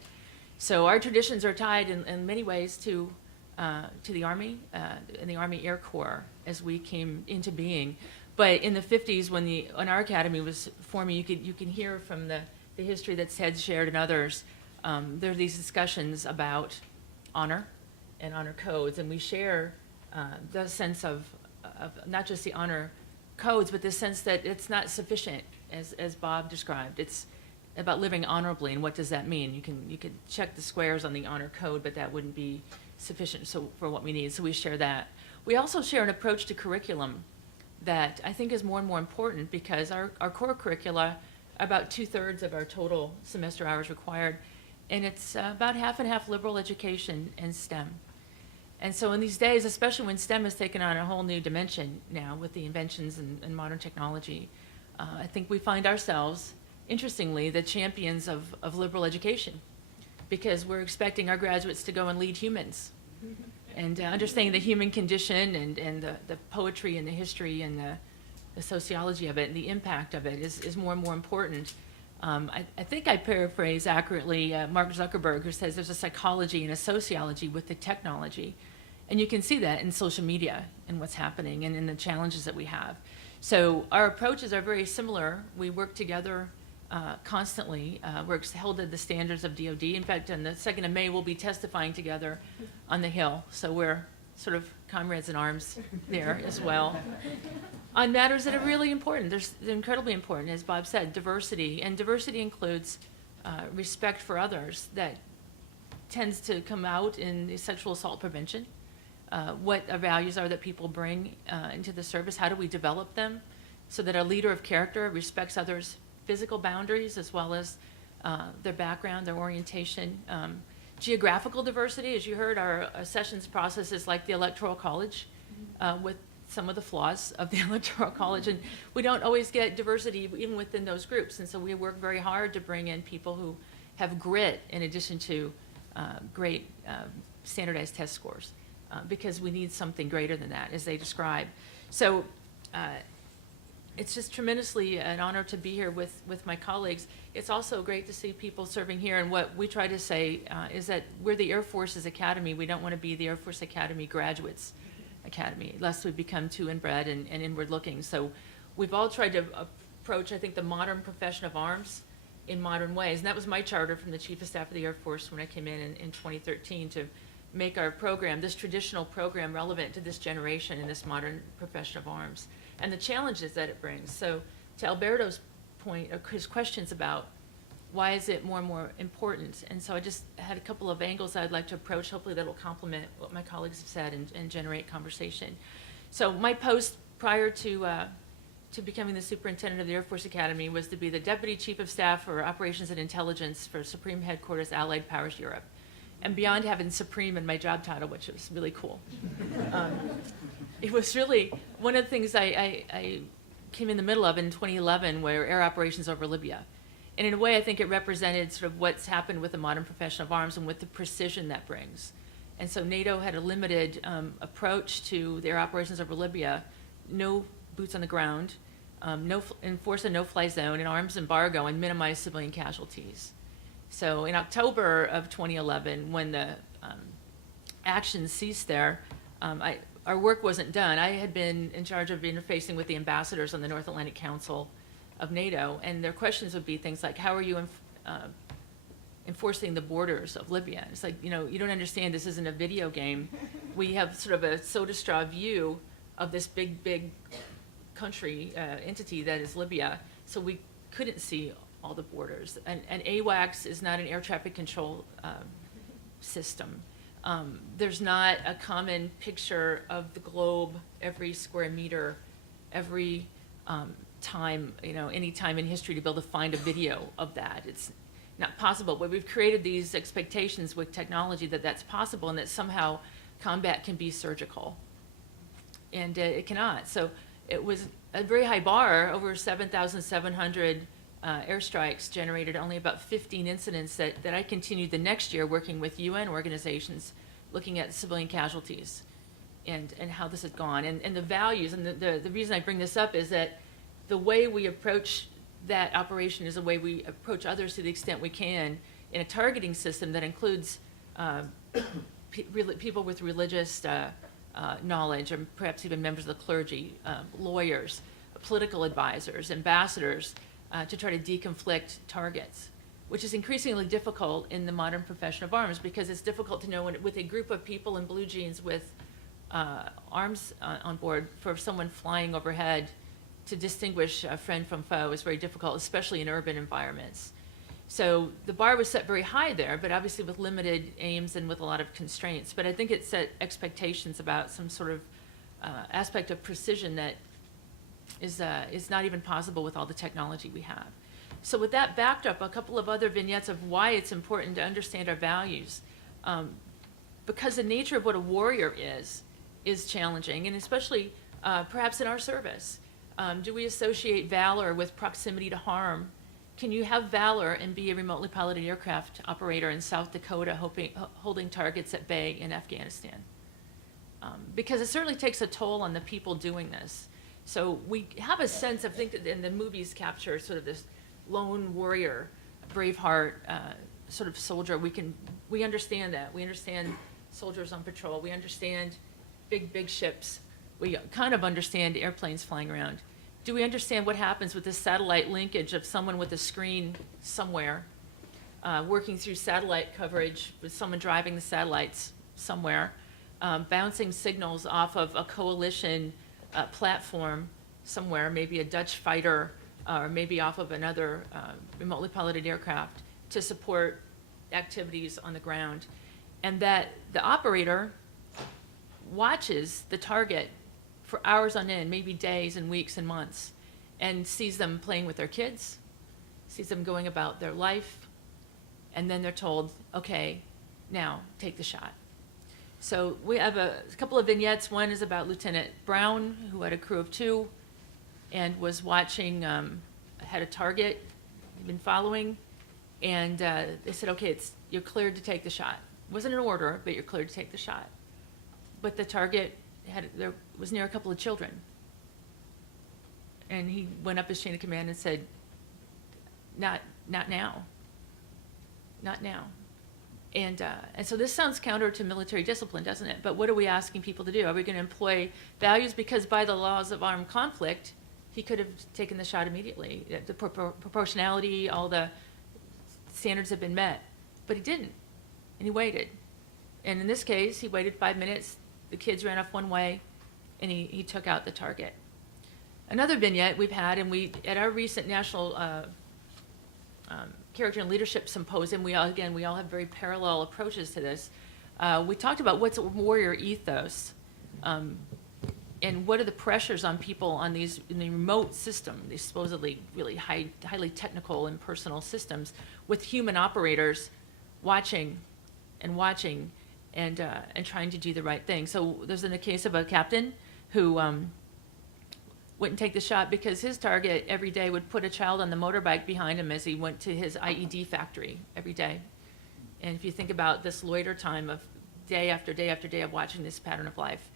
So our traditions are tied in many ways to the Army and the Army Air Corps as we came into being. But in the 50s, when our academy was forming, you can hear from the history that Ted's shared and others. There are these discussions about honor and honor codes, and we share the sense of not just the honor codes, but the sense that it's not sufficient, as Bob described. It's about living honorably, and what does that mean? You could check the squares on the honor code, but that wouldn't be sufficient for what we need. So we share that. We also share an approach to curriculum that I think is more and more important, because our core curricula are about 2/3 of our total semester hours required, and it's about half and half liberal education and STEM. And so in these days, especially when STEM has taken on a whole new dimension now with the inventions and modern technology, I think we find ourselves, interestingly, the champions of liberal education, because we're expecting our graduates to go and lead humans. And understanding the human condition and the poetry and the history and the sociology of it and the impact of it is more and more important. I think I paraphrase accurately Mark Zuckerberg, who says there's a psychology and a sociology with the technology. And you can see that in social media and what's happening and in the challenges that we have. So our approaches are very similar. We work together constantly. We're held to the standards of DOD. In fact, on the 2nd of May, we'll be testifying together on the Hill. So we're sort of comrades in arms there as well. On matters that are really important. They're incredibly important, as Bob said, diversity. And diversity includes respect for others that tends to come out in the sexual assault prevention. What our values are that people bring into the service, how do we develop them so that a leader of character respects others' physical boundaries as well as their background, their orientation. Geographical diversity, as you heard, our sessions process is like the Electoral College with some of the flaws of the Electoral College, and we don't always get diversity even within those groups, and so we work very hard to bring in people who have grit in addition to great standardized test scores, because we need something greater than that, as they describe. So it's just tremendously an honor to be here with my colleagues. It's also great to see people serving here, and what we try to say is that we're the Air Force's Academy. We don't want to be the Air Force Academy graduates academy, lest we become too inbred and inward-looking. So we've all tried to approach, I think, the modern profession of arms in modern ways, and that was my charter from the Chief of Staff of the Air Force when I came in 2013, to make our program, this traditional program, relevant to this generation in this modern profession of arms and the challenges that it brings. So to Alberto's point, or his questions about why is it more and more important, and so I just had a couple of angles I'd like to approach. Hopefully that will complement what my colleagues have said and generate conversation. So my post prior to becoming the Superintendent of the Air Force Academy was to be the Deputy Chief of Staff for Operations and Intelligence for Supreme Headquarters Allied Powers Europe. And beyond having Supreme in my job title, which was really cool, it was really one of the things I came in the middle of in 2011, where air operations over Libya. And in a way, I think it represented sort of what's happened with the modern profession of arms and with the precision that brings. And so NATO had a limited approach to their operations over Libya, no boots on the ground, enforce a no-fly zone, an arms embargo, and minimize civilian casualties. So in October of 2011, when the action ceased there, our work wasn't done. I had been in charge of interfacing with the ambassadors on the North Atlantic Council of NATO, and their questions would be things like, how are you enforcing the borders of Libya? It's like, you don't understand, this isn't a video game. We have sort of a soda straw view of this big country entity that is Libya, so we couldn't see all the borders. And AWACS is not an air traffic control system. There's not a common picture of the globe every square meter, every time, any time in history to be able to find a video of that. It's not possible, but we've created these expectations with technology that that's possible and that somehow combat can be surgical. And it cannot. So it was a very high bar. Over 7,700 airstrikes generated only about 15 incidents that I continued the next year working with UN organizations looking at civilian casualties and how this had gone. And the values, and the reason I bring this up is that the way we approach that operation is the way we approach others to the extent we can in a targeting system that includes people with religious knowledge, or perhaps even members of the clergy, lawyers, political advisors, ambassadors, to try to deconflict targets, which is increasingly difficult in the modern profession of arms, because it's difficult to know with a group of people in blue jeans with arms on board, for someone flying overhead to distinguish a friend from foe is very difficult, especially in urban environments. So the bar was set very high there, but obviously with limited aims and with a lot of constraints. But I think it set expectations about some sort of aspect of precision that is not even possible with all the technology we have. So with that backdrop, a couple of other vignettes of why it's important to understand our values. Because the nature of what a warrior is challenging, and especially perhaps in our service. Do we associate valor with proximity to harm? Can you have valor and be a remotely piloted aircraft operator in South Dakota holding targets at bay in Afghanistan? Because it certainly takes a toll on the people doing this. So we have a sense, I think, that in the movies capture sort of this lone warrior, Braveheart sort of soldier. We understand that. We understand soldiers on patrol. We understand big ships. We kind of understand airplanes flying around. Do we understand what happens with this satellite linkage of someone with a screen somewhere, working through satellite coverage with someone driving the satellites somewhere, bouncing signals off of a coalition platform somewhere, maybe a Dutch fighter, or maybe off of another remotely piloted aircraft, to support activities on the ground. And that the operator watches the target for hours on end, maybe days and weeks and months, and sees them playing with their kids, sees them going about their life, and then they're told, okay, now take the shot. So we have a couple of vignettes. One is about Lieutenant Brown, who had a crew of 2 and was watching, had a target he'd been following, and they said, okay, you're cleared to take the shot. It wasn't an order, but you're cleared to take the shot. But the target was near a couple of children. And he went up his chain of command and said, not now. Not now. And so this sounds counter to military discipline, doesn't it? But what are we asking people to do? Are we going to employ values? Because by the laws of armed conflict, he could have taken the shot immediately. The proportionality, all the standards have been met. But he didn't. And he waited. And in this case, he waited 5 minutes. The kids ran off one way, and he took out the target. Another vignette we've had, and at our recent National Character and Leadership Symposium, we all have very parallel approaches to this. We talked about what's a warrior ethos, and what are the pressures on people on in the remote system, these supposedly really highly technical and personal systems, with human operators watching and trying to do the right thing. So there's in the case of a captain who wouldn't take the shot because his target every day would put a child on the motorbike behind him as he went to his IED factory every day. And if you think about this loiter time of day after day after day of watching this pattern of life,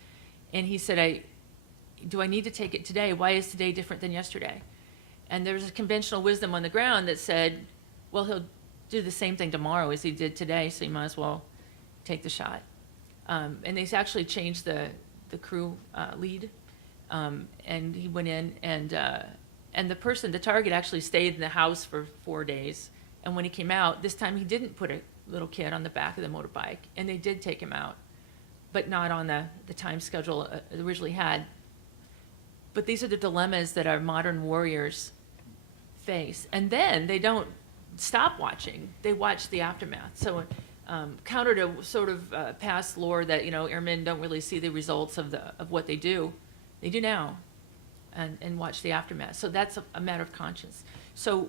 and he said, do I need to take it today? Why is today different than yesterday? And there's a conventional wisdom on the ground that said, well, he'll do the same thing tomorrow as he did today, so you might as well take the shot. And they actually changed the crew lead. And he went in, and the target actually stayed in the house for 4 days. And when he came out, this time he didn't put a little kid on the back of the motorbike, and they did take him out, but not on the time schedule it originally had. But these are the dilemmas that our modern warriors face. And then they don't stop watching. They watch the aftermath. So counter to sort of past lore that, airmen don't really see the results of what they do. They do now, and watch the aftermath. So that's a matter of conscience. So,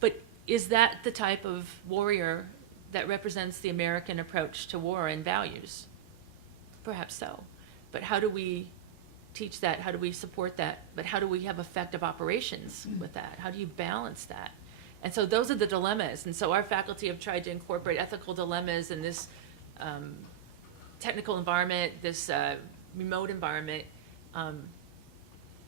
but is that the type of warrior that represents the American approach to war and values? Perhaps so. But how do we teach that? How do we support that? But how do we have effective operations with that? How do you balance that? And so those are the dilemmas. And so our faculty have tried to incorporate ethical dilemmas in this technical environment, this remote environment,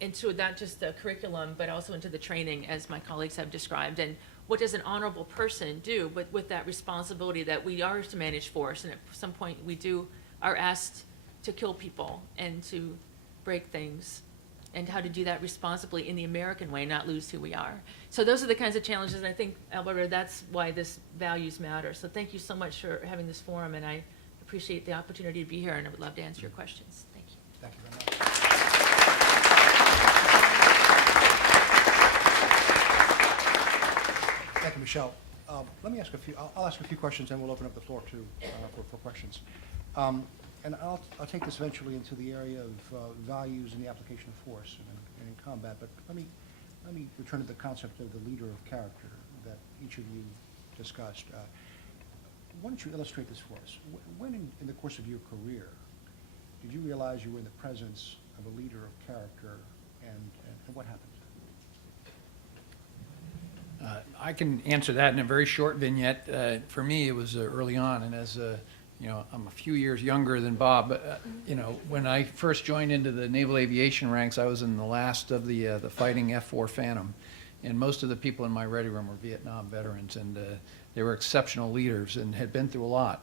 into not just the curriculum, but also into the training, as my colleagues have described. And what does an honorable person do with that responsibility that we are to manage force, and at some point we are asked to kill people and to break things, and how to do that responsibly in the American way, not lose who we are. So those are the kinds of challenges, and I think, Alberto, that's why this values matter. So thank you so much for having this forum, and I appreciate the opportunity to be here, and I would love to answer your questions. Thank you. Thank you very much. Thank you, Michelle. Let me ask I'll ask a few questions, and we'll open up the floor for questions. And I'll take this eventually into the area of values and the application of force and in combat. But let me return to the concept of the leader of character that each of you discussed. Why don't you illustrate this for us? When in the course of your career did you realize you were in the presence of a leader of character, and what happened? I can answer that in a very short vignette. For me, it was early on, and as I'm a few years younger than Bob. But, when I first joined into the naval aviation ranks, I was in the last of the fighting F-4 Phantom, and most of the people in my ready room were Vietnam veterans, and they were exceptional leaders and had been through a lot.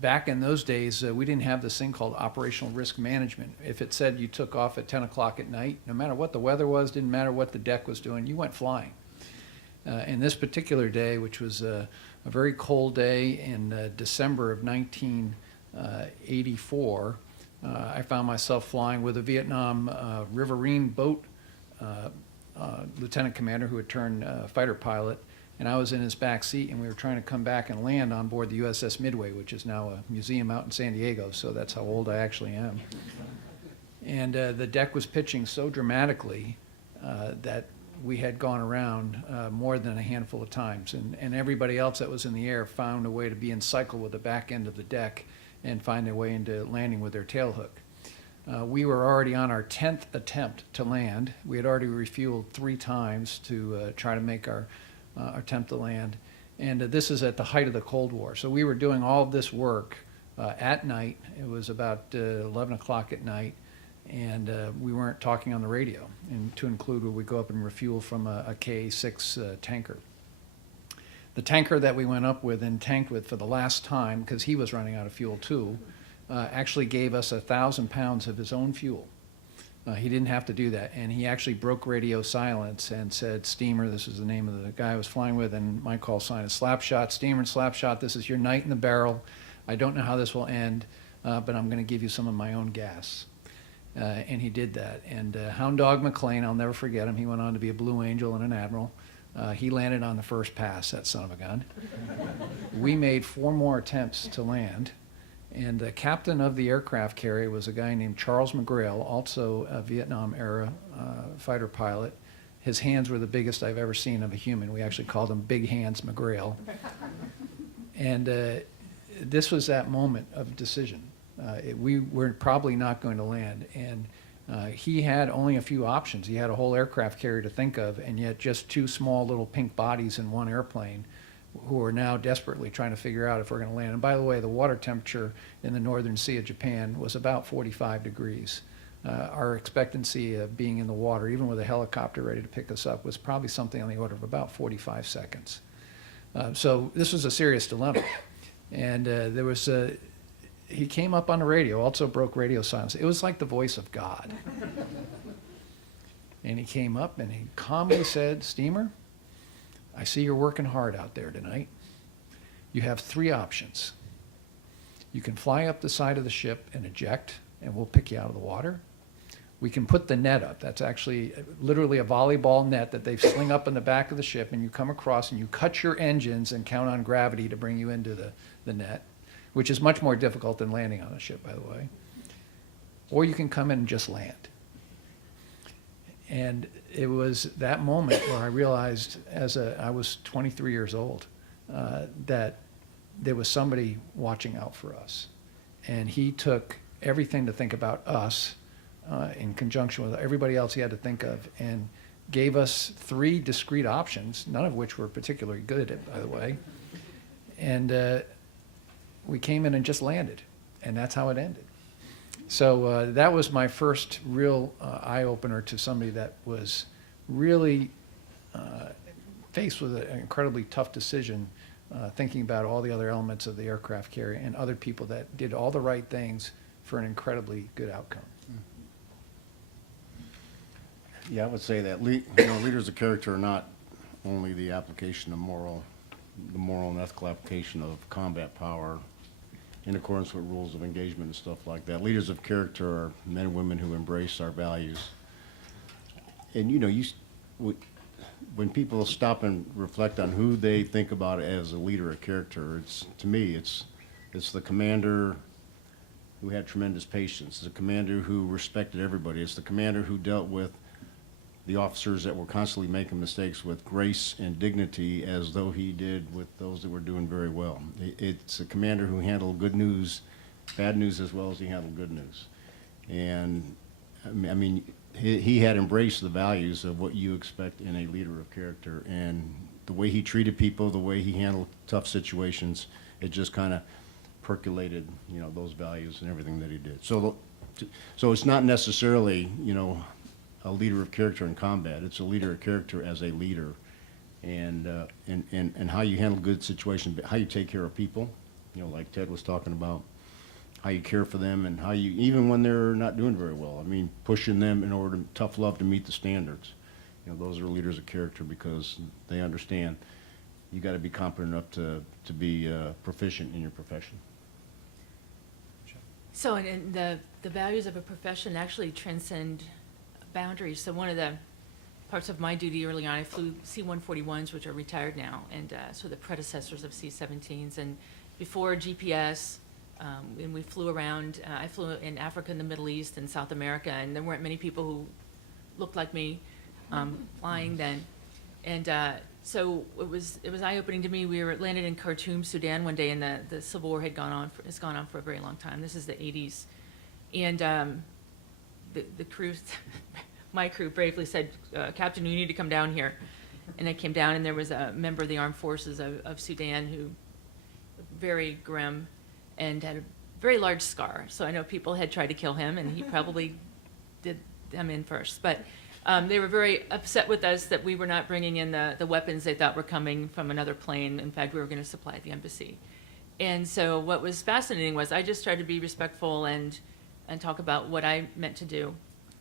Back in those days, we didn't have this thing called operational risk management. If it said you took off at 10 o'clock at night, no matter what the weather was, didn't matter what the deck was doing, you went flying. And this particular day, which was a very cold day in December of 1984, I found myself flying with a Vietnam Riverine boat lieutenant commander who had turned fighter pilot, and I was in his back seat, and we were trying to come back and land on board the USS Midway, which is now a museum out in San Diego, so that's how old I actually am. And the deck was pitching so dramatically that we had gone around more than a handful of times, and everybody else that was in the air found a way to be in cycle with the back end of the deck and find their way into landing with their tail hook. We were already on our 10th attempt to land. We had already refueled 3 times to try to make our attempt to land. And this is at the height of the Cold War. So we were doing all of this work at night. It was about 11 o'clock at night, and we weren't talking on the radio, and to include where we go up and refuel from a K-6 tanker. The tanker that we went up with and tanked with for the last time, because he was running out of fuel too, actually gave us 1,000 pounds of his own fuel. He didn't have to do that, and he actually broke radio silence and said, "Steamer," this is the name of the guy I was flying with, and my call sign is Slapshot, "Steamer and Slapshot, this is your night in the barrel. I don't know how this will end, but I'm going to give you some of my own gas." And he did that. And Hound Dog McLean, I'll never forget him. He went on to be a Blue Angel and an Admiral. He landed on the first pass, that son of a gun. We made 4 more attempts to land. And the captain of the aircraft carrier was a guy named Charles McGrail, also a Vietnam-era fighter pilot. His hands were the biggest I've ever seen of a human. We actually called him Big Hands McGrail. And this was that moment of decision. We were probably not going to land. And he had only a few options. He had a whole aircraft carrier to think of, and yet just 2 small little pink bodies in one airplane, who are now desperately trying to figure out if we're going to land. And by the way, the water temperature in the northern sea of Japan was about 45 degrees. Our expectancy of being in the water, even with a helicopter ready to pick us up, was probably something on the order of about 45 seconds. So this was a serious dilemma. And there was he came up on the radio, also broke radio silence. It was like the voice of God. And he came up and he calmly said, "Steamer, I see you're working hard out there tonight. You have 3 options. You can fly up the side of the ship and eject, and we'll pick you out of the water. We can put the net up. That's actually literally a volleyball net that they sling up in the back of the ship, and you come across and you cut your engines and count on gravity to bring you into the net, which is much more difficult than landing on a ship, by the way. Or you can come in and just land." And it was that moment where I realized, I was 23 years old, that there was somebody watching out for us. And he took everything to think about us in conjunction with everybody else he had to think of, and gave us 3 discrete options, none of which were particularly good, by the way. And we came in and just landed, and that's how it ended. So that was my first real eye-opener to somebody that was really faced with an incredibly tough decision, thinking about all the other elements of the aircraft carrier and other people that did all the right things for an incredibly good outcome. Yeah, I would say that leaders of character are not only the application of the moral and ethical application of combat power in accordance with rules of engagement and stuff like that. Leaders of character are men and women who embrace our values. And when people stop and reflect on who they think about as a leader of character, to me, it's the commander who had tremendous patience. It's the commander who respected everybody. It's the commander who dealt with the officers that were constantly making mistakes with grace and dignity, as though he did with those that were doing very well. It's a commander who handled good news, bad news, as well as he handled good news. And I mean, he had embraced the values of what you expect in a leader of character, and the way he treated people, the way he handled tough situations, it just kind of percolated, those values and everything that he did. So it's not necessarily, a leader of character in combat. It's a leader of character as a leader, and how you handle good situations, how you take care of people, like Ted was talking about, how you care for them, and how you, even when they're not doing very well, pushing them in order to tough love to meet the standards. Those are leaders of character, because they understand you got to be competent enough to be proficient in your profession. So, and the values of a profession actually transcend boundaries. So one of the parts of my duty early on, I flew C-141s, which are retired now, and so the predecessors of C-17s. And before GPS, and we flew around, I flew in Africa and the Middle East and South America, and there weren't many people who looked like me flying then. And so it was eye-opening to me. We were landed in Khartoum, Sudan one day, and the Civil War has gone on for a very long time. This is the 80s. And the crew, my crew bravely said, Captain, you need to come down here. And I came down, and there was a member of the armed forces of Sudan who, very grim, and had a very large scar. So I know people had tried to kill him, and he probably did them in first. But they were very upset with us that we were not bringing in the weapons they thought were coming from another plane. In fact, we were going to supply the embassy. And so what was fascinating was I just tried to be respectful and talk about what I meant to do.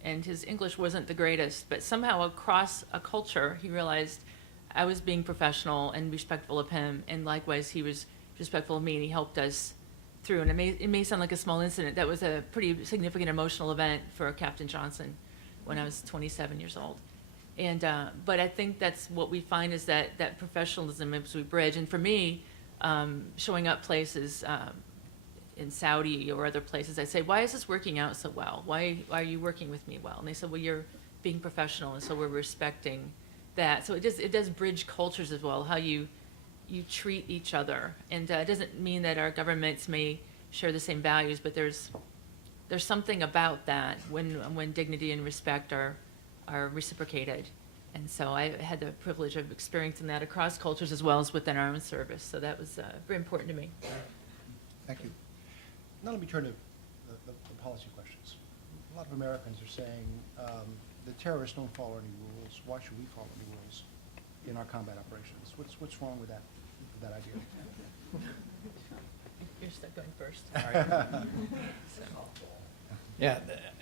And his English wasn't the greatest, but somehow across a culture, he realized I was being professional and respectful of him, and likewise he was respectful of me, and he helped us through. And it may sound like a small incident. That was a pretty significant emotional event for Captain Johnson when I was 27 years old. And but I think that's what we find is that professionalism as we bridge. And for me, showing up places in Saudi or other places, I say, why is this working out so well? Why are you working with me well? And they said, well, you're being professional, and so we're respecting that. So it does bridge cultures as well, how you treat each other. And it doesn't mean that our governments may share the same values, but there's something about that when dignity and respect are reciprocated. And so I had the privilege of experiencing that across cultures as well as within our own service. So that was very important to me. Thank you. Now let me turn to the policy questions. A lot of Americans are saying the terrorists don't follow any rules. Why should we follow any rules in our combat operations? What's wrong with that idea? You're stuck going first. Yeah,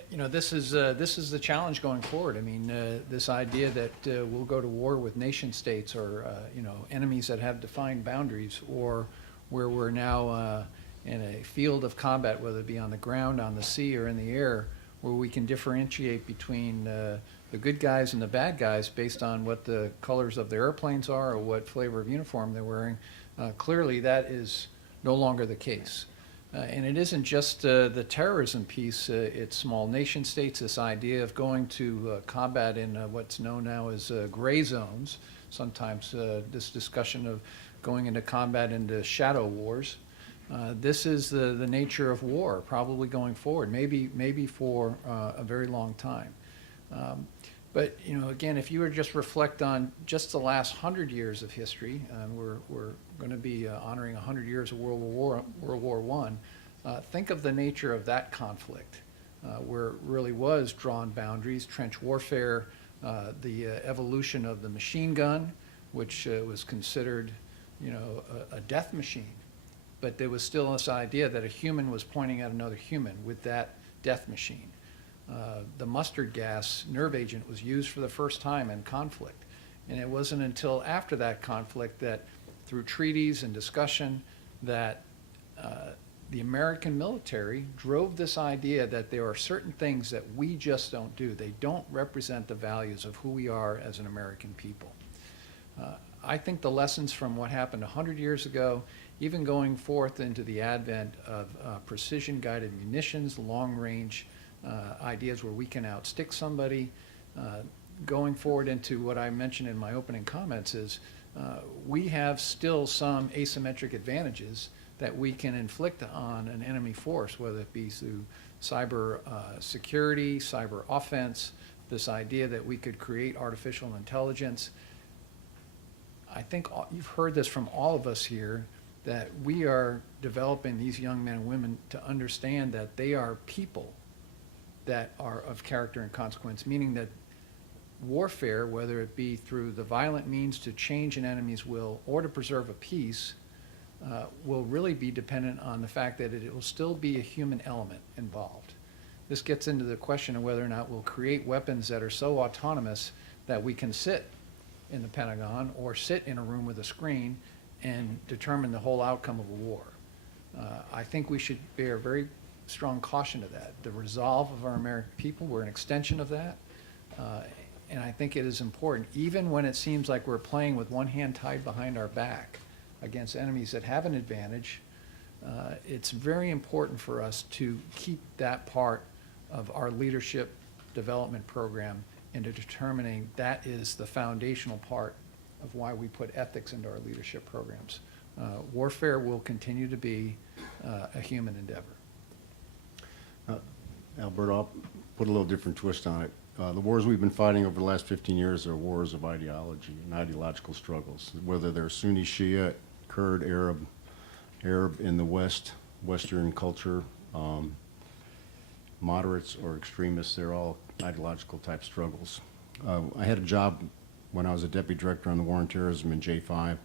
this is the challenge going forward. I mean, this idea that we'll go to war with nation states or enemies that have defined boundaries, or where we're now in a field of combat, whether it be on the ground, on the sea, or in the air, where we can differentiate between the good guys and the bad guys based on what the colors of their airplanes are or what flavor of uniform they're wearing. Clearly, that is no longer the case. And it isn't just the terrorism piece, it's small nation states, this idea of going to combat in what's known now as gray zones, sometimes this discussion of going into combat into shadow wars. This is the nature of war, probably going forward, maybe for a very long time. But again, if you were just reflect on just the last 100 years of history, we're going to be honoring 100 years of World War I. Think of the nature of that conflict, where it really was drawn boundaries, trench warfare, the evolution of the machine gun, which was considered, a death machine. But there was still this idea that a human was pointing at another human with that death machine. The mustard gas nerve agent was used for the first time in conflict. And it wasn't until after that conflict that, through treaties and discussion, that the American military drove this idea that there are certain things that we just don't do. They don't represent the values of who we are as an American people. I think the lessons from what happened 100 years ago, even going forth into the advent of precision-guided munitions, long-range ideas where we can outstick somebody, going forward into what I mentioned in my opening comments is we have still some asymmetric advantages that we can inflict on an enemy force, whether it be through cyber security, cyber offense, this idea that we could create artificial intelligence. I think you've heard this from all of us here, that we are developing these young men and women to understand that they are people that are of character and consequence, meaning that warfare, whether it be through the violent means to change an enemy's will or to preserve a peace, will really be dependent on the fact that it will still be a human element involved. This gets into the question of whether or not we'll create weapons that are so autonomous that we can sit in the Pentagon or sit in a room with a screen and determine the whole outcome of a war. I think we should bear very strong caution to that. The resolve of our American people, we're an extension of that. And I think it is important, even when it seems like we're playing with one hand tied behind our back against enemies that have an advantage, it's very important for us to keep that part of our leadership development program into determining that is the foundational part of why we put ethics into our leadership programs. Warfare will continue to be a human endeavor. Alberto, I'll put a little different twist on it. The wars we've been fighting over the last 15 years are wars of ideology and ideological struggles, whether they're Sunni, Shia, Kurd, Arab in the West, Western culture, moderates or extremists, they're all ideological type struggles. I had a job when I was a deputy director on the War on Terrorism in J5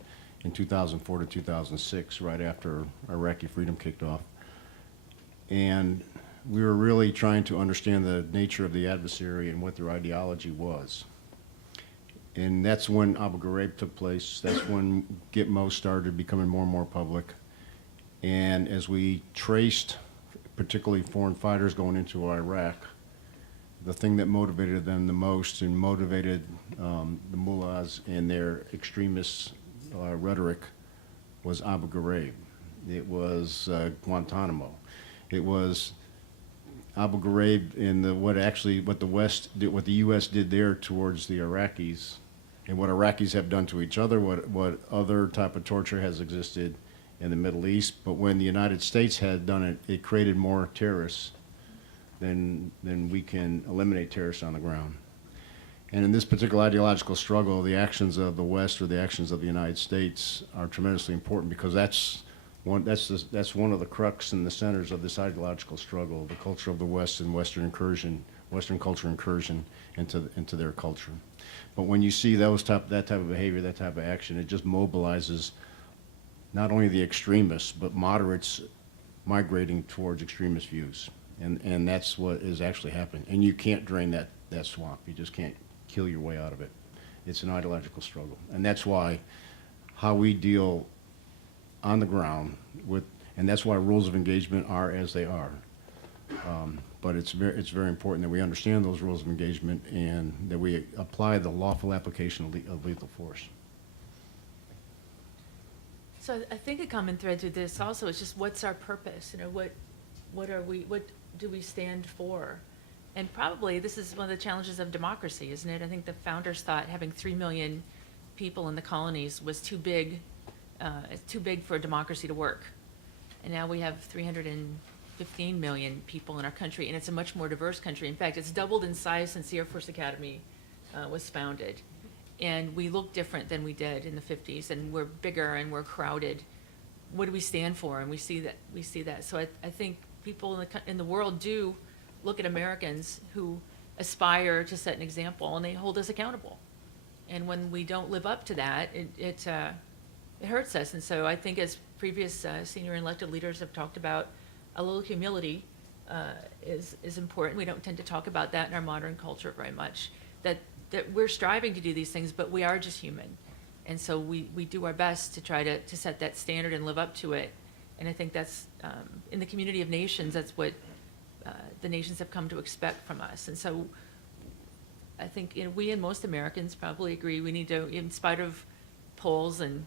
in 2004 to 2006, right after Iraqi freedom kicked off. And we were really trying to understand the nature of the adversary and what their ideology was. And that's when Abu Ghraib took place. That's when Gitmo started becoming more and more public. And as we traced, particularly foreign fighters going into Iraq, the thing that motivated them the most and motivated the mullahs and their extremist rhetoric was Abu Ghraib. It was Guantanamo. It was Abu Ghraib and what the West did, what the U.S. did there towards the Iraqis, and what Iraqis have done to each other, what other type of torture has existed in the Middle East. But when the United States had done it, it created more terrorists than we can eliminate terrorists on the ground. And in this particular ideological struggle, the actions of the West or the actions of the United States are tremendously important, because that's one of the crux and the centers of this ideological struggle, the culture of the West and Western culture incursion into their culture. But when you see that type of behavior, that type of action, it just mobilizes not only the extremists, but moderates migrating towards extremist views. And that's what is actually happening. And you can't drain that swamp. You just can't kill your way out of it. It's an ideological struggle. And that's why how we deal on the ground and that's why rules of engagement are as they are. But it's very important that we understand those rules of engagement and that we apply the lawful application of lethal force. So I think a common thread through this also is just what's our purpose? You know, what do we stand for? And probably this is one of the challenges of democracy, isn't it? I think the founders thought having 3 million people in the colonies was too big for a democracy to work. And now we have 315 million people in our country, and it's a much more diverse country. In fact, it's doubled in size since the Air Force Academy was founded. And we look different than we did in the 50s, and we're bigger and we're crowded. What do we stand for? And we see that. So I think people in the world do look at Americans who aspire to set an example, and they hold us accountable. And when we don't live up to that, it hurts us. And so I think, as previous senior elected leaders have talked about, a little humility is important. We don't tend to talk about that in our modern culture very much, that we're striving to do these things, but we are just human. And so we do our best to try to set that standard and live up to it. And I think that's, in the community of nations, that's what the nations have come to expect from us. And so I think we and most Americans probably agree we need to, in spite of polls and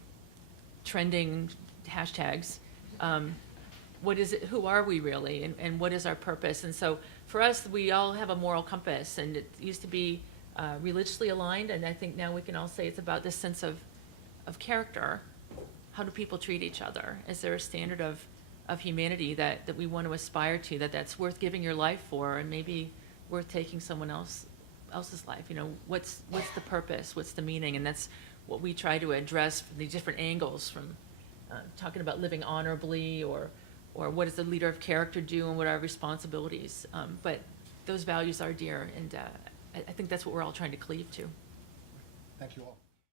trending hashtags, what is it, who are we really, and what is our purpose? And so for us, we all have a moral compass, and it used to be religiously aligned, and I think now we can all say it's about this sense of character. How do people treat each other? Is there a standard of humanity that we want to aspire to, that's worth giving your life for, and maybe worth taking someone else's life? You know, what's the purpose? What's the meaning? And that's what we try to address from the different angles, from talking about living honorably, or what does the leader of character do, and what are our responsibilities? But those values are dear, and I think that's what we're all trying to cleave to. Thank you all.